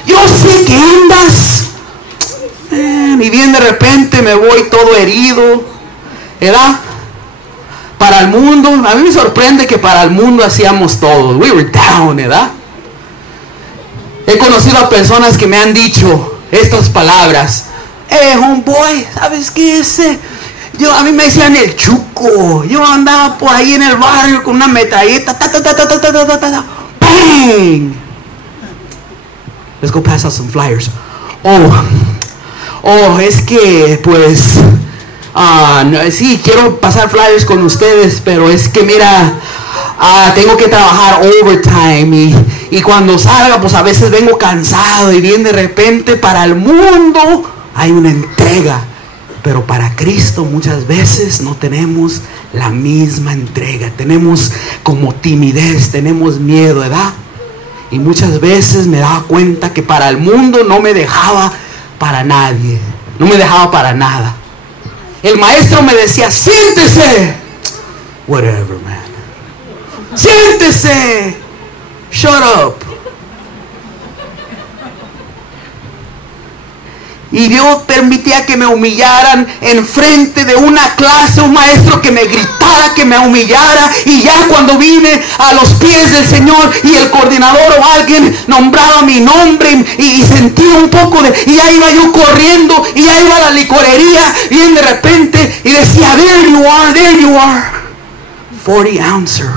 Yo sé que andas. Y bien de repente me voy todo herido, ¿verdad? Para el mundo, a mí me sorprende que para el mundo hacíamos todo. We were down, ¿verdad? He conocido a personas que me han dicho estas palabras. Homeboy, ¿sabes qué? A mí me decían el chuco. Yo andaba por ahí en el barrio con una metralleta. ¡Bang! Let's go pass out some flyers. Es que pues sí, quiero pasar flyers con ustedes, pero es que mira, tengo que trabajar overtime y cuando salga pues a veces vengo cansado y bien de repente para el mundo hay una entrega, pero para Cristo muchas veces no tenemos la misma entrega, tenemos como timidez, tenemos miedo, ¿verdad? Y muchas veces me daba cuenta que para el mundo no me dejaba para nadie, no me dejaba para nada. El maestro me decía, siéntese, whatever, man. Siéntese. Shut up. Y Dios permitía que me humillaran en frente de una clase, un maestro que me gritara, que me humillara. Y ya cuando vine a los pies del Señor y el coordinador o alguien nombraba mi nombre y sentía un poco de... Y ya iba yo corriendo y ya iba a la licorería bien de repente y decía, there you are, 40 ouncer.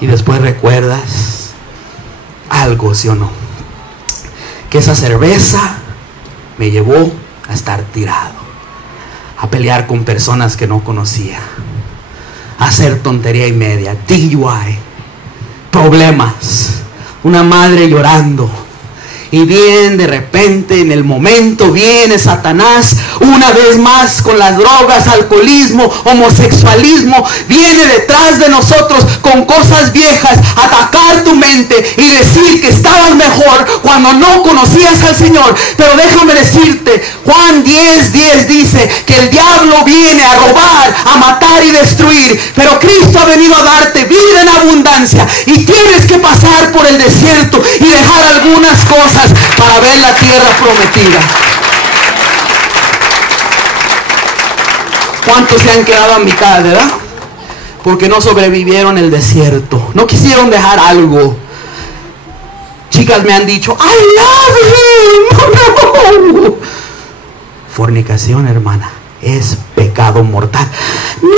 Y después recuerdas algo, ¿sí o no? Que esa cerveza me llevó a estar tirado, a pelear con personas que no conocía, a hacer tontería y media, DUI, problemas, una madre llorando. Y bien de repente, en el momento, viene Satanás una vez más con las drogas, alcoholismo, homosexualismo. Viene detrás de nosotros con cosas viejas, atacar tu mente y decir que estabas mejor cuando no conocías al Señor. Pero déjame decirte, Juan 10:10 dice que el diablo viene a robar, a matar y destruir. Pero Cristo ha venido a darte vida en abundancia. Y tienes que pasar por el desierto y dejar algunas cosas para ver la tierra prometida. ¿Cuántos se han quedado a mitad, verdad? Porque no sobrevivieron el desierto, no quisieron dejar algo. Chicas me han dicho, I love him. No. Fornicación, hermana, es pecado mortal. No.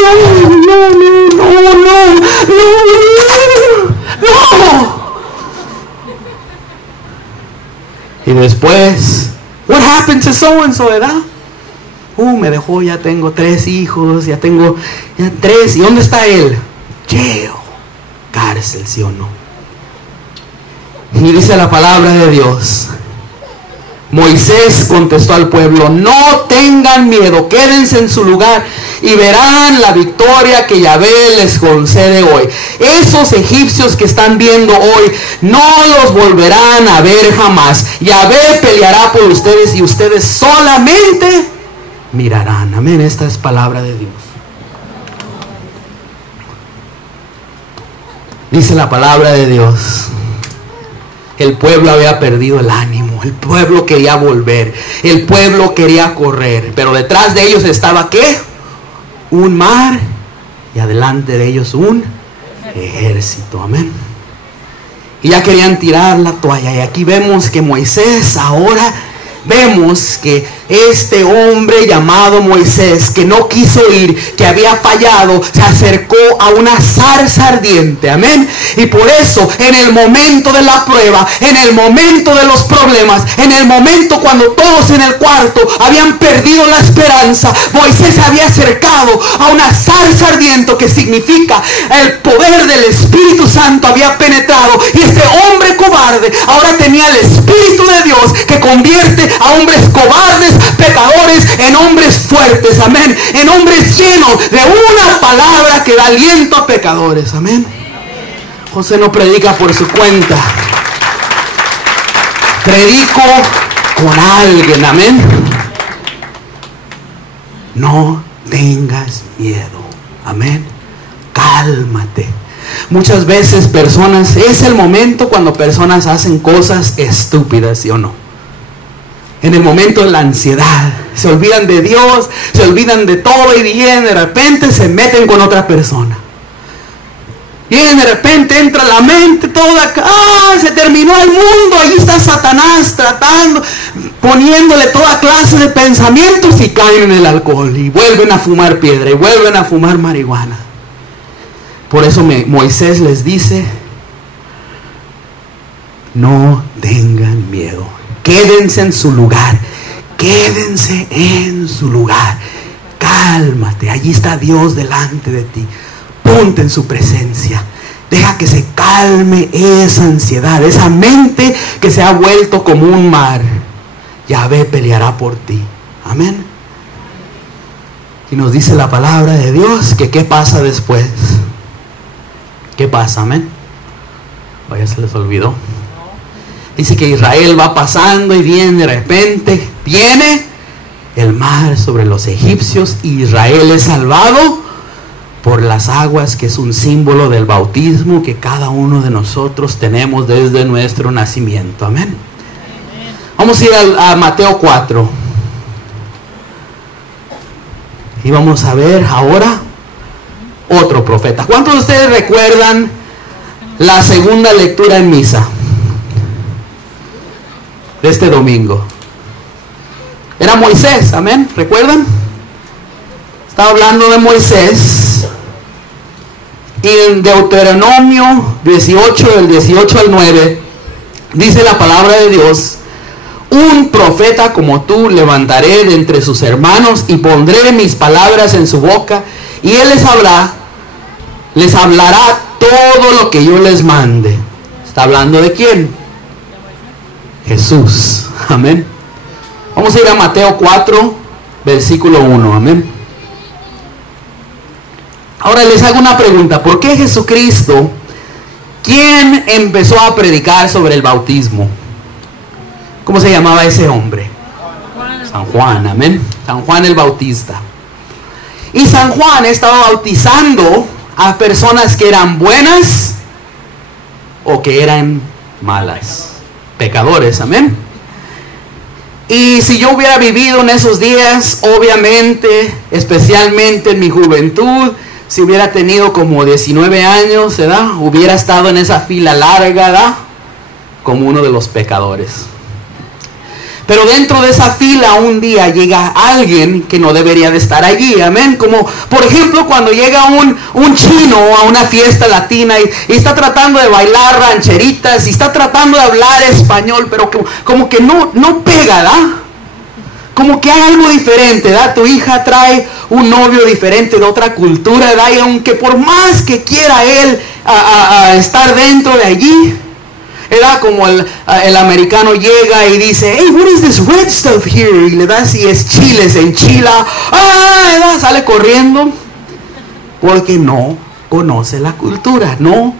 Y después, what happened to so and so, ¿verdad? Me dejó, ya tengo 3 hijos, ya tengo 3. ¿Y dónde está él? Jail, cárcel, ¿sí o no? Y dice la palabra de Dios, Moisés contestó al pueblo, no tengan miedo, quédense en su lugar y verán la victoria que Yahvé les concede hoy. Esos egipcios que están viendo hoy no los volverán a ver jamás. Yahvé peleará por ustedes y ustedes solamente mirarán. Amén, esta es palabra de Dios. Dice la palabra de Dios, el pueblo había perdido el ánimo, el pueblo quería volver, el pueblo quería correr, pero detrás de ellos estaba ¿qué? Un mar, y adelante de ellos un ejército. Amén. Y ya querían tirar la toalla. Y aquí vemos que Moisés, ahora vemos que este hombre llamado Moisés, que no quiso ir, que había fallado, se acercó a una zarza ardiente. Amén. Y por eso, en el momento de la prueba, en el momento de los problemas, en el momento cuando todos en el cuarto habían perdido la esperanza, Moisés se había acercado a una zarza ardiente, que significa el poder del Espíritu Santo había penetrado. Y este hombre cobarde ahora tenía el Espíritu de Dios, que convierte a hombres cobardes, pecadores, en hombres fuertes. Amén. En hombres llenos de una palabra que da aliento a pecadores. Amén. José no predica por su cuenta, predico con alguien. Amén. No tengas miedo. Amén. Cálmate. Muchas veces personas, es el momento cuando personas hacen cosas estúpidas, ¿sí o no? En el momento de la ansiedad, se olvidan de Dios, se olvidan de todo y bien, de repente se meten con otra persona. Bien, de repente entra la mente toda, se terminó el mundo, ahí está Satanás tratando, poniéndole toda clase de pensamientos y caen en el alcohol y vuelven a fumar piedra y vuelven a fumar marihuana. Por eso Moisés les dice, no tengan miedo. Quédense en su lugar. Quédense en su lugar. Cálmate. Allí está Dios delante de ti. Ponte en su presencia. Deja que se calme esa ansiedad, esa mente que se ha vuelto como un mar. Yahvé peleará por ti. Amén. Y nos dice la palabra de Dios que qué pasa después. ¿Qué pasa? Amén. Vaya, se les olvidó. Dice que Israel va pasando y bien de repente viene el mar sobre los egipcios y Israel es salvado por las aguas, que es un símbolo del bautismo que cada uno de nosotros tenemos desde nuestro nacimiento. Amén. Vamos a ir a Mateo 4. Y vamos a ver ahora otro profeta. ¿Cuántos de ustedes recuerdan la segunda lectura en misa de este domingo? Era Moisés, amén, ¿recuerdan? Estaba hablando de Moisés. Y en Deuteronomio 18, del 18 al 9, dice la palabra de Dios: un profeta como tú levantaré de entre sus hermanos y pondré mis palabras en su boca, y él les hablará todo lo que yo les mande. ¿Está hablando de quién? Jesús, amén. Vamos a ir a Mateo 4, versículo 1, amén. Ahora les hago una pregunta: ¿por qué Jesucristo, quién empezó a predicar sobre el bautismo? ¿Cómo se llamaba ese hombre? San Juan, amén. San Juan el Bautista. Y San Juan estaba bautizando a personas que eran buenas o que eran malas, pecadores, amén. Y si yo hubiera vivido en esos días, obviamente, especialmente en mi juventud, si hubiera tenido como 19 años, ¿verdad?, hubiera estado en esa fila larga, ¿verdad?, como uno de los pecadores. Pero dentro de esa fila un día llega alguien que no debería de estar allí, amén. Como por ejemplo cuando llega un chino a una fiesta latina y está tratando de bailar rancheritas y está tratando de hablar español, pero como que no pega, ¿verdad? Como que hay algo diferente, ¿verdad? Tu hija trae un novio diferente de otra cultura, ¿verdad? Y aunque por más que quiera él estar dentro de allí, era como el americano llega y dice: hey, what is this red stuff here? Y le da, si es chile, se enchila, ¡ah! Sale corriendo porque no conoce la cultura. No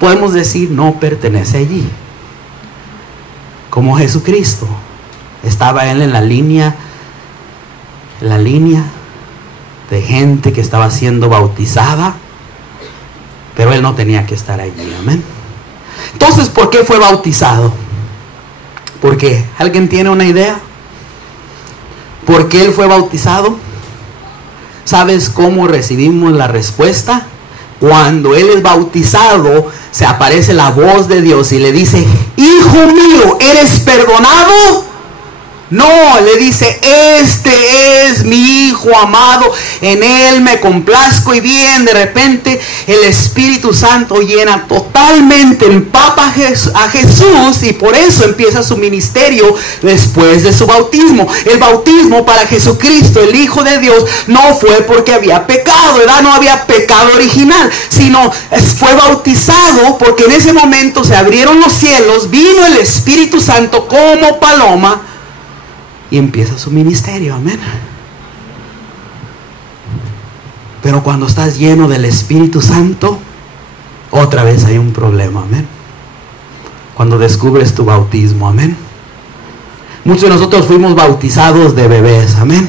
podemos decir no pertenece allí. Como Jesucristo, estaba él en la línea de gente que estaba siendo bautizada, pero él no tenía que estar allí, amén. Entonces, ¿por qué fue bautizado? ¿Por qué? ¿Alguien tiene una idea? ¿Por qué él fue bautizado? ¿Sabes cómo recibimos la respuesta? Cuando él es bautizado, se aparece la voz de Dios y le dice: hijo mío, ¿eres perdonado? No, le dice: este es mi hijo amado, en él me complazco. Y bien, de repente el Espíritu Santo llena totalmente, empapa a Jesús, y por eso empieza su ministerio después de su bautismo. El bautismo para Jesucristo, el Hijo de Dios, no fue porque había pecado, ¿verdad? No había pecado original, sino fue bautizado porque en ese momento se abrieron los cielos, vino el Espíritu Santo como paloma y empieza su ministerio, amén. Pero cuando estás lleno del Espíritu Santo, otra vez hay un problema, amén. Cuando descubres tu bautismo, amén. Muchos de nosotros fuimos bautizados de bebés, amén.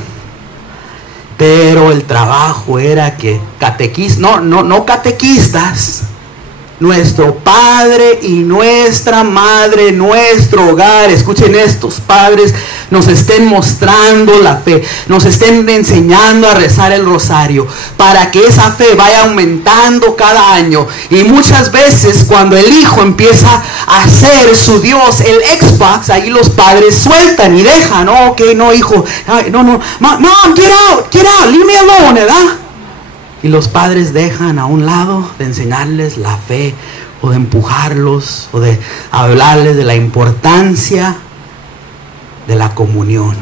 Pero el trabajo era que no catequistas, nuestro padre y nuestra madre, nuestro hogar, escuchen, estos padres nos estén mostrando la fe, nos estén enseñando a rezar el rosario, para que esa fe vaya aumentando cada año. Y muchas veces cuando el hijo empieza a ser su Dios, el Xbox, ahí los padres sueltan y dejan: ok, no, hijo, no, mom, get out, leave me alone, ¿verdad? Y los padres dejan a un lado de enseñarles la fe, o de empujarlos, o de hablarles de la importancia de la comunión,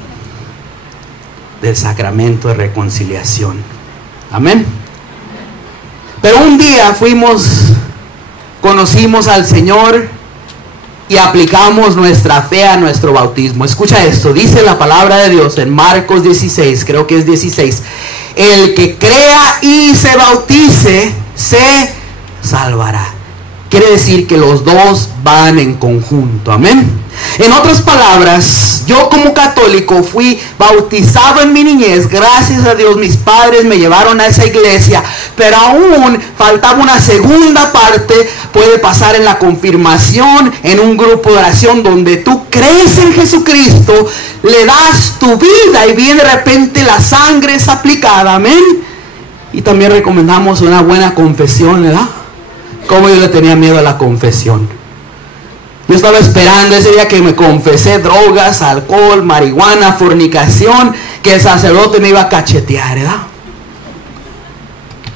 del sacramento de reconciliación. Amén. Pero un día conocimos al Señor y aplicamos nuestra fe a nuestro bautismo. Escucha esto, dice la palabra de Dios en Marcos 16, creo que es 16: el que crea y se bautice se salvará, quiere decir que los dos van en conjunto. Amén. En otras palabras, yo como católico fui bautizado en mi niñez. Gracias a Dios mis padres me llevaron a esa iglesia, pero aún faltaba una segunda parte. Puede pasar en la confirmación, en un grupo de oración donde tú crees en Jesucristo, le das tu vida y viene de repente la sangre es aplicada. Amén. Y también recomendamos una buena confesión, ¿verdad? Como yo le tenía miedo a la confesión. Yo estaba esperando ese día que me confesé drogas, alcohol, marihuana, fornicación, que el sacerdote me iba a cachetear, ¿verdad?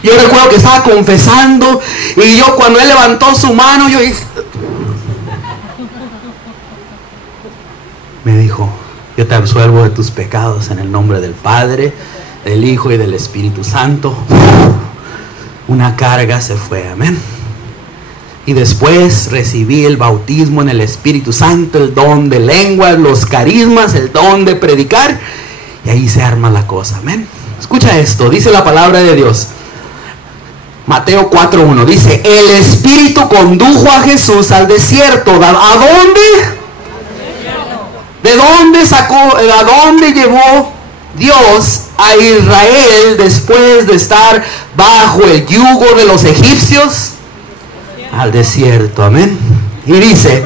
Yo recuerdo que estaba confesando y yo cuando él levantó su mano, yo dije, me dijo, yo te absuelvo de tus pecados en el nombre del Padre, del Hijo y del Espíritu Santo. Una carga se fue, amén. Y después recibí el bautismo en el Espíritu Santo, el don de lenguas, los carismas, el don de predicar. Y ahí se arma la cosa, amén. Escucha esto, dice la palabra de Dios. Mateo 4:1 dice, el Espíritu condujo a Jesús al desierto. ¿A dónde? ¿De dónde sacó, a dónde llevó Dios a Israel después de estar bajo el yugo de los egipcios? Al desierto, amén. Y dice,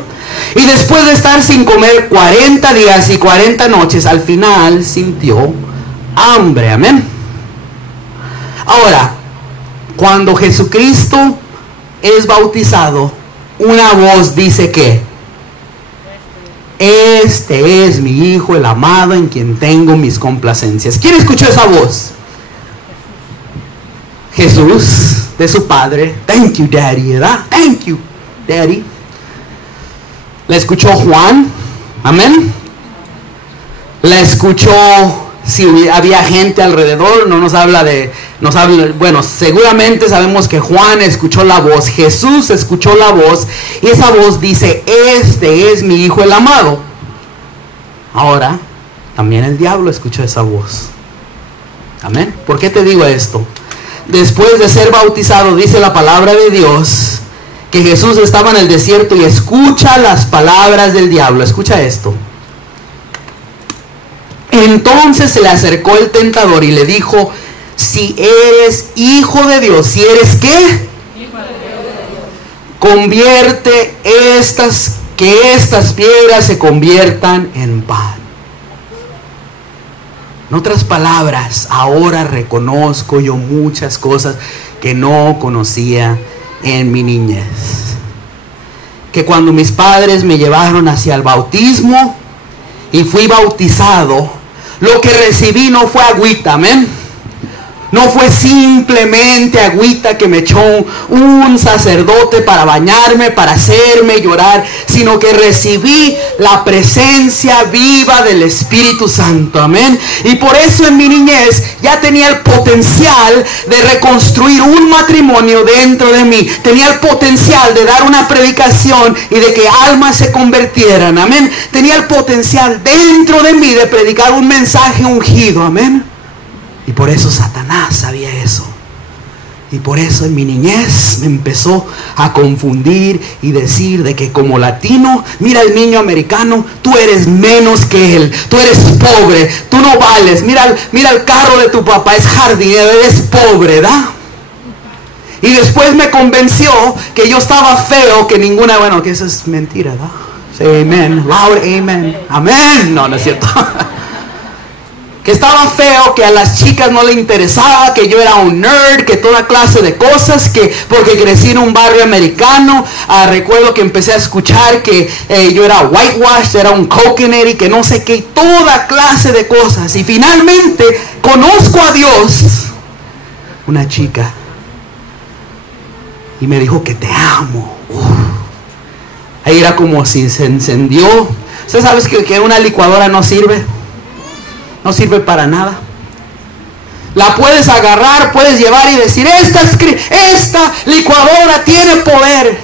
y después de estar sin comer 40 días y 40 noches, al final sintió hambre, amén. Ahora, cuando Jesucristo es bautizado, una voz dice que este es mi Hijo, el amado, en quien tengo mis complacencias. ¿Quién escuchó esa voz? Jesús, de su padre. Thank you, Daddy, ¿verdad? Thank you, Daddy. La escuchó Juan, amén. La escuchó, si había gente alrededor, no nos habla, bueno, seguramente sabemos que Juan escuchó la voz, Jesús escuchó la voz, y esa voz dice, este es mi Hijo el amado. Ahora, también el diablo escuchó esa voz, amén. ¿Por qué te digo esto? Después de ser bautizado, dice la palabra de Dios, que Jesús estaba en el desierto y escucha las palabras del diablo. Escucha esto. Entonces se le acercó el tentador y le dijo, si eres hijo de Dios, si eres ¿qué? Convierte que estas piedras se conviertan en pan. En otras palabras, ahora reconozco yo muchas cosas que no conocía en mi niñez. Que cuando mis padres me llevaron hacia el bautismo y fui bautizado, lo que recibí no fue agüita, amén. No fue simplemente agüita que me echó un sacerdote para bañarme, para hacerme llorar, sino que recibí la presencia viva del Espíritu Santo, amén. Y por eso en mi niñez ya tenía el potencial de reconstruir un matrimonio dentro de mí. Tenía el potencial de dar una predicación y de que almas se convirtieran, amén. Tenía el potencial dentro de mí de predicar un mensaje ungido, amén. Y por eso Satanás sabía eso. Y por eso en mi niñez me empezó a confundir y decir de que como latino, mira el niño americano, tú eres menos que él, tú eres pobre, tú no vales, mira el carro de tu papá, es jardinero, eres pobre, ¿verdad? Y después me convenció que yo estaba feo, que ninguna, bueno, que eso es mentira, ¿verdad? Say amen, loud amen, amén. No, no es cierto. Que estaba feo, que a las chicas no le interesaba, que yo era un nerd, que toda clase de cosas, que porque crecí en un barrio americano. Recuerdo que empecé a escuchar que yo era whitewashed, era un coconut y que no sé qué, toda clase de cosas. Y finalmente conozco a Dios, una chica, y me dijo que te amo. Ahí era como si se encendió. ¿Usted sabe que una licuadora no sirve? No sirve para nada. La puedes agarrar, puedes llevar y decir, esta licuadora tiene poder.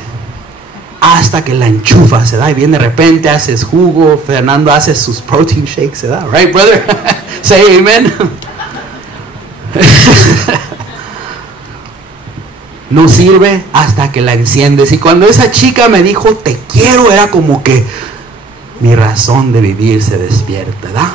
Hasta que la enchufas, ¿verdad? Y bien de repente haces jugo. Fernando hace sus protein shakes, ¿verdad? Right, brother? Say amen. no sirve hasta que la enciendes. Y cuando esa chica me dijo te quiero, era como que mi razón de vivir se despierta, ¿verdad?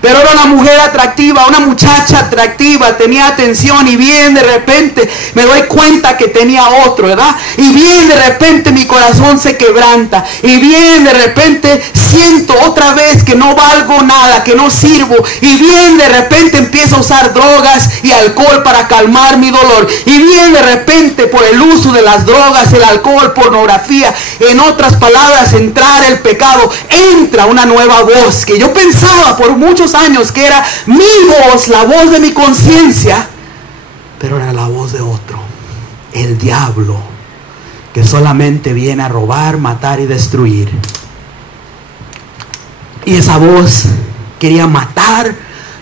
Pero era una mujer atractiva, una muchacha atractiva, tenía atención, y bien de repente me doy cuenta que tenía otro, ¿verdad? Y bien de repente mi corazón se quebranta, y bien de repente siento otra vez que no valgo nada, que no sirvo, y bien de repente empiezo a usar drogas y alcohol para calmar mi dolor, y bien de repente por el uso de las drogas, el alcohol, pornografía, en otras palabras, entrar el pecado, entra una nueva voz que yo pensaba por muchos años que era mi voz, la voz de mi conciencia, pero era la voz de otro, el diablo, que solamente viene a robar, matar y destruir. Y esa voz quería matar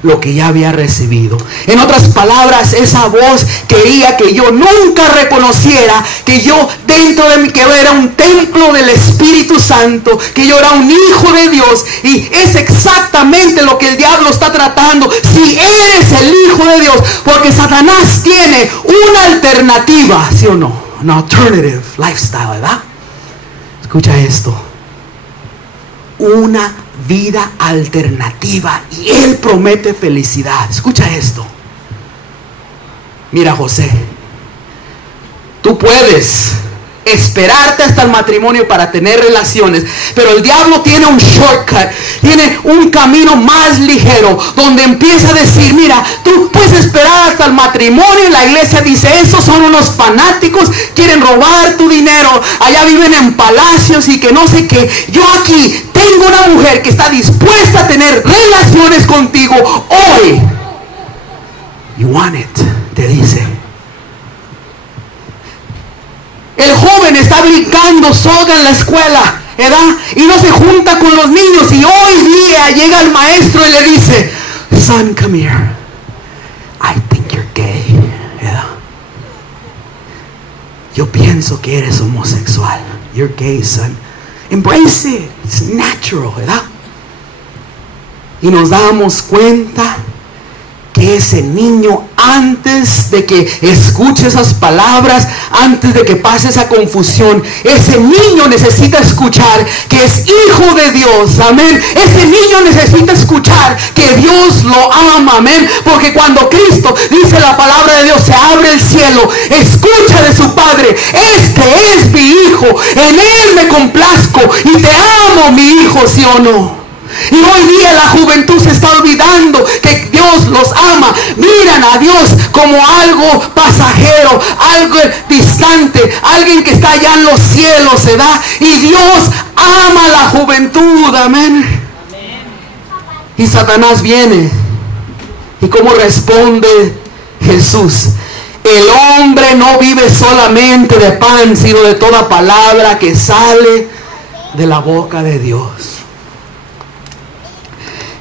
lo que ya había recibido. En otras palabras, esa voz quería que yo nunca reconociera que yo dentro de mí, que yo era un templo del Espíritu Santo, que yo era un hijo de Dios. Y es exactamente lo que el diablo está tratando. Si eres el hijo de Dios, porque Satanás tiene una alternativa, ¿sí o no? An alternative lifestyle, ¿verdad? Escucha esto. Una vida alternativa, y él promete felicidad. Escucha esto. Mira, José, tú puedes esperarte hasta el matrimonio para tener relaciones, pero el diablo tiene un shortcut, tiene un camino más ligero, donde empieza a decir, mira, tú puedes esperar hasta el matrimonio, y la iglesia dice, esos son unos fanáticos, quieren robar tu dinero, allá viven en palacios y que no sé qué. Yo aquí tengo una mujer que está dispuesta a tener relaciones contigo hoy. You want it, te dice. El joven está brincando soga en la escuela, ¿verdad? Y no se junta con los niños, y hoy día llega el maestro y le dice, son, come here, I think you're gay, ¿verdad? Yo pienso que eres homosexual. You're gay, son. Embrace it, it's natural, ¿verdad? Y nos damos cuenta que ese niño, antes de que escuche esas palabras, antes de que pase esa confusión, ese niño necesita escuchar que es hijo de Dios, amén. Ese niño necesita escuchar que Dios lo ama, amén. Porque cuando Cristo dice la palabra de Dios, se abre el cielo, escucha de su Padre, este es mi hijo, en él me complazco y te amo, mi hijo, ¿sí o no? Y hoy día la juventud se está olvidando que Dios los ama. Miran a Dios como algo pasajero, algo distante, alguien que está allá en los cielos, ¿se da? Y Dios ama a la juventud, amén. Y Satanás viene. ¿Y cómo responde Jesús? El hombre no vive solamente de pan, sino de toda palabra que sale de la boca de Dios.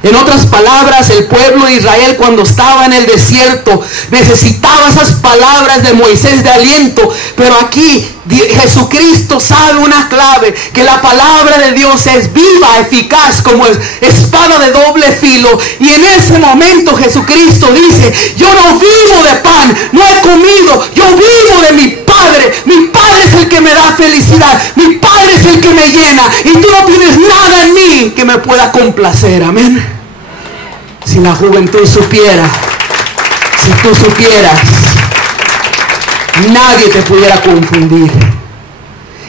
En otras palabras, el pueblo de Israel, cuando estaba en el desierto, necesitaba esas palabras de Moisés de aliento. Pero aquí Jesucristo sabe una clave, que la palabra de Dios es viva, eficaz, como espada de doble filo. Y en ese momento Jesucristo dice, yo no vivo de pan, no he comido, yo vivo de mi Padre. Mi Padre es el que me da felicidad, mi Padre es el que me llena, y tú no tienes nada en mí que me pueda complacer, amén. Si la juventud supiera, si tú supieras, nadie te pudiera confundir.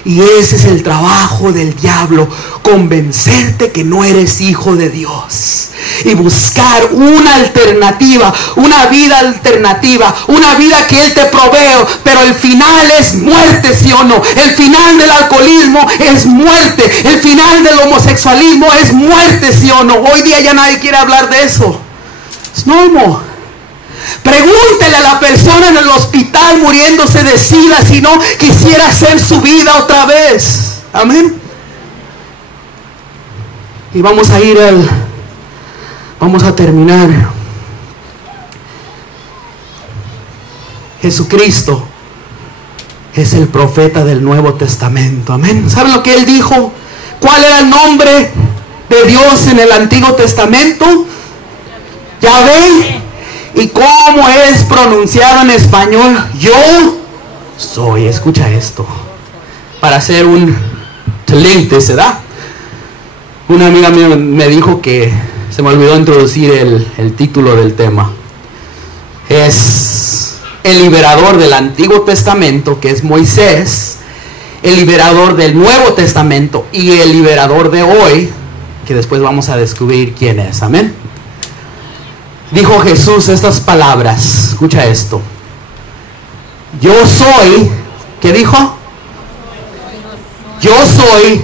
Y ese es el trabajo del diablo, convencerte que no eres hijo de Dios y buscar una alternativa, una vida alternativa, una vida que Él te provee, pero el final es muerte, ¿sí o no? El final del alcoholismo es muerte, el final del homosexualismo es muerte, ¿sí o no? Hoy día ya nadie quiere hablar de eso. Es normal. Pregúntele a la persona en el hospital muriéndose de SIDA si no quisiera hacer su vida otra vez. Amén. Y vamos a terminar. Jesucristo es el profeta del Nuevo Testamento. Amén. ¿Saben lo que Él dijo? ¿Cuál era el nombre de Dios en el Antiguo Testamento? Yahvé. ¿Y cómo es pronunciado en español? Yo soy. Escucha esto. Para hacer un lente, ¿se da? Una amiga mía me dijo que se me olvidó introducir el título del tema. Es el liberador del Antiguo Testamento, que es Moisés, el liberador del Nuevo Testamento y el liberador de hoy, que después vamos a descubrir quién es. Amén. Dijo Jesús estas palabras. Escucha esto. Yo soy, ¿qué dijo? Yo soy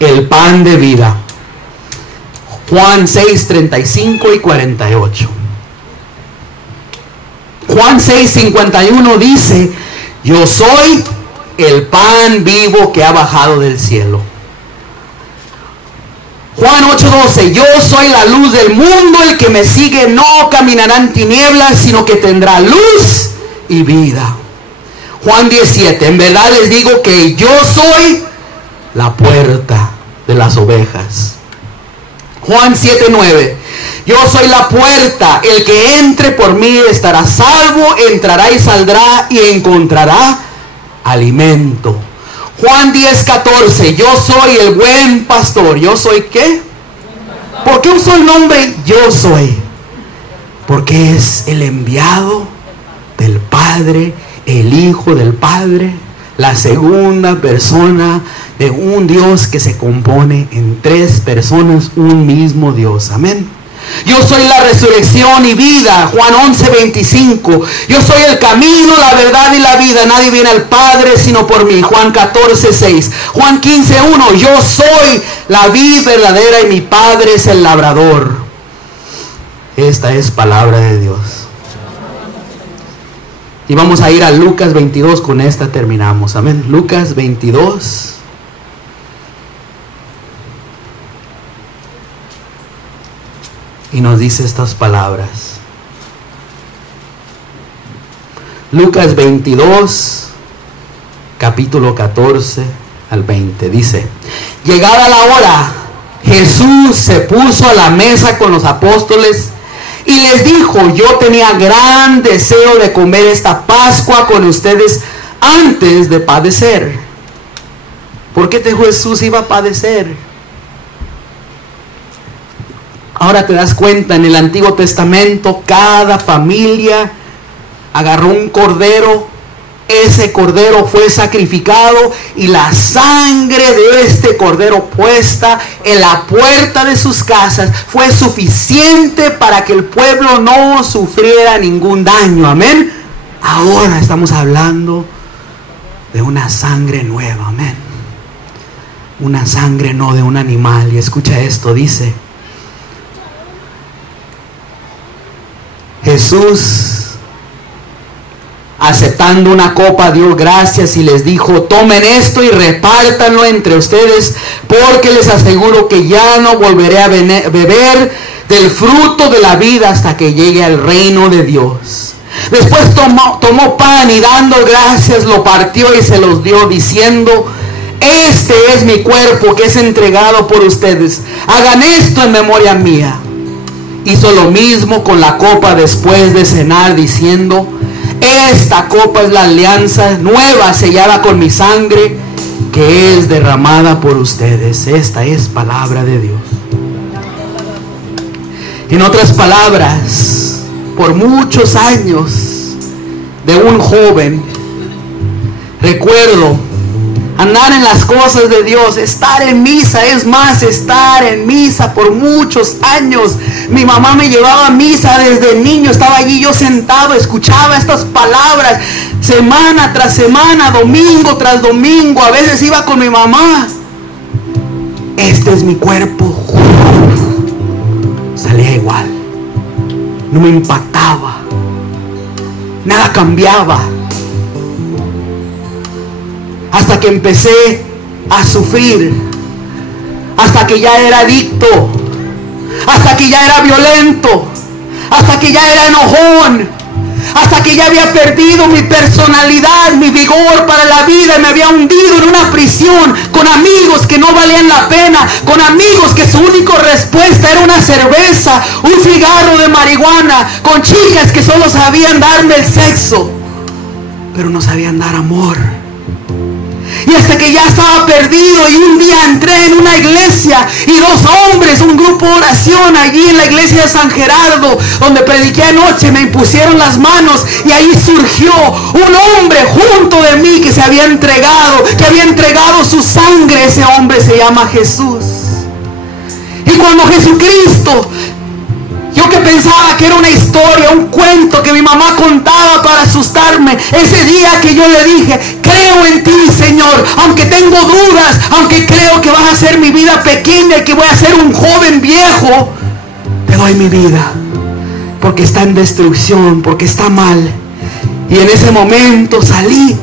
el pan de vida. Juan 6, 35 y 48. Juan 6, 51 dice: yo soy el pan vivo que ha bajado del cielo. Juan 8:12, yo soy la luz del mundo, el que me sigue no caminará en tinieblas, sino que tendrá luz y vida. Juan 17, en verdad les digo que yo soy la puerta de las ovejas. Juan 7:9, yo soy la puerta, el que entre por mí estará salvo, entrará y saldrá y encontrará alimento. Juan 10:14, yo soy el buen pastor. ¿Yo soy qué? ¿Por qué uso el nombre yo soy? Porque es el enviado del Padre, el Hijo del Padre, la segunda persona de un Dios que se compone en tres personas, un mismo Dios. Amén. Yo soy la resurrección y vida. Juan 11:25. Yo soy el camino, la verdad y la vida. Nadie viene al Padre sino por mí. Juan 14:6. Juan 15:1. Yo soy la vid verdadera y mi Padre es el labrador. Esta es palabra de Dios. Y vamos a ir a Lucas 22. Con esta terminamos. Amén. Lucas 22. Y nos dice estas palabras. Lucas 22, capítulo 14 al 20. Dice: llegada la hora, Jesús se puso a la mesa con los apóstoles y les dijo: yo tenía gran deseo de comer esta Pascua con ustedes antes de padecer. ¿Por qué Jesús iba a padecer? Ahora te das cuenta, en el Antiguo Testamento cada familia agarró un cordero, ese cordero fue sacrificado y la sangre de este cordero puesta en la puerta de sus casas fue suficiente para que el pueblo no sufriera ningún daño. Amén. Ahora estamos hablando de una sangre nueva. Amén. Una sangre no de un animal. Y escucha esto, dice: Jesús, aceptando una copa, dio gracias y les dijo: tomen esto y repártanlo entre ustedes, porque les aseguro que ya no volveré a beber del fruto de la vida hasta que llegue al reino de Dios. Después tomó pan y dando gracias lo partió y se los dio diciendo: este es mi cuerpo que es entregado por ustedes. Hagan esto en memoria mía. Hizo lo mismo con la copa después de cenar, diciendo: esta copa es la alianza nueva sellada con mi sangre, que es derramada por ustedes. Esta es palabra de Dios. En otras palabras, por muchos años de un joven, recuerdo andar en las cosas de Dios, estar en misa. Es más, estar en misa por muchos años. Mi mamá me llevaba a misa desde niño. Estaba allí yo sentado, escuchaba estas palabras semana tras semana, domingo tras domingo. A veces iba con mi mamá. Este es mi cuerpo. Salía igual. No me impactaba. Nada cambiaba. Hasta que empecé a sufrir, hasta que ya era adicto, hasta que ya era violento, hasta que ya era enojón, hasta que ya había perdido mi personalidad, mi vigor para la vida, y me había hundido en una prisión con amigos que no valían la pena, con amigos que su única respuesta era una cerveza, un cigarro de marihuana, con chicas que solo sabían darme el sexo. pero no sabían dar amor. Y hasta que ya estaba perdido, y un día entré en una iglesia y dos hombres, un grupo de oración allí en la iglesia de San Gerardo, donde prediqué anoche, me impusieron las manos y ahí surgió un hombre junto de mí que se había entregado, que había entregado su sangre. Ese hombre se llama Jesús. Y cuando Jesucristo, yo que pensaba que era una historia, un cuento que mi mamá contaba para asustarme, ese día que yo le dije, creo en ti, Señor, aunque tengo dudas, aunque creo que vas a hacer mi vida pequeña y que voy a ser un joven viejo, te doy mi vida, porque está en destrucción, porque está mal. Y en ese momento salí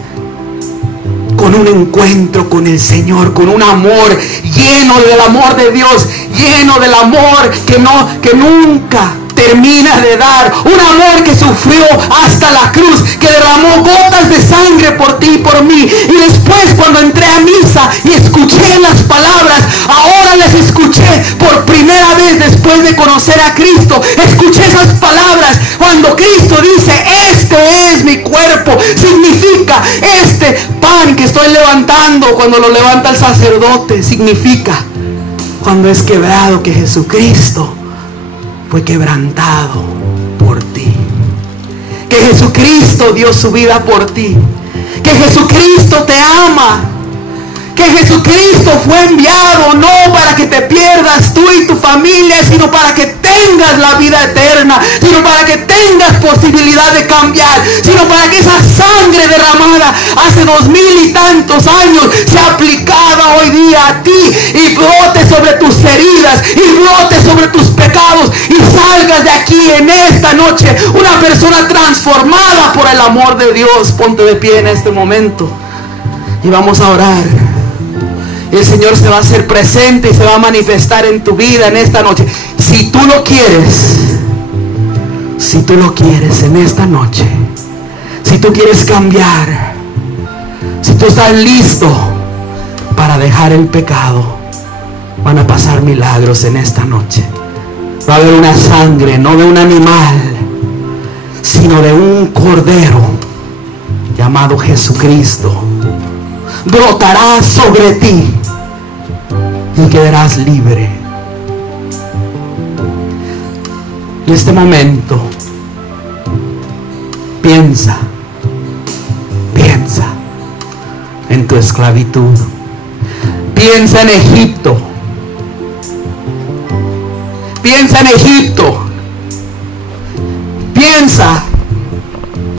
con un encuentro con el Señor, con un amor lleno del amor de Dios, lleno del amor que nunca termina de dar, un amor que sufrió hasta la cruz, que derramó gotas de sangre por ti y por mí. Y después, cuando entré a misa y escuché las palabras, ahora las escuché por primera vez después de conocer a Cristo. Escuché esas palabras cuando Cristo dice, este es mi cuerpo. Significa, este pan que estoy levantando, cuando lo levanta el sacerdote, significa cuando es quebrado, que Jesucristo fue quebrantado por ti, que Jesucristo dio su vida por ti, que Jesucristo te ama, que Jesucristo fue enviado no para que te pierdas tú y tu familia, sino para que tengas la vida eterna, sino para que tengas posibilidad de cambiar, sino para que esa sangre derramada hace 2000 y tantos años sea aplicada hoy día a ti y brote sobre tus heridas y brote sobre tus pecados y salgas de aquí en esta noche una persona transformada por el amor de Dios. Ponte de pie en este momento y vamos a orar. El Señor se va a hacer presente y se va a manifestar en tu vida en esta noche. Si tú lo quieres en esta noche, si tú quieres cambiar, si tú estás listo para dejar el pecado, van a pasar milagros en esta noche. Va a haber una sangre, no de un animal, sino de un cordero llamado Jesucristo. Brotará sobre ti y quedarás libre. En este momento, piensa en tu esclavitud. Piensa en Egipto. Piensa en Egipto. Piensa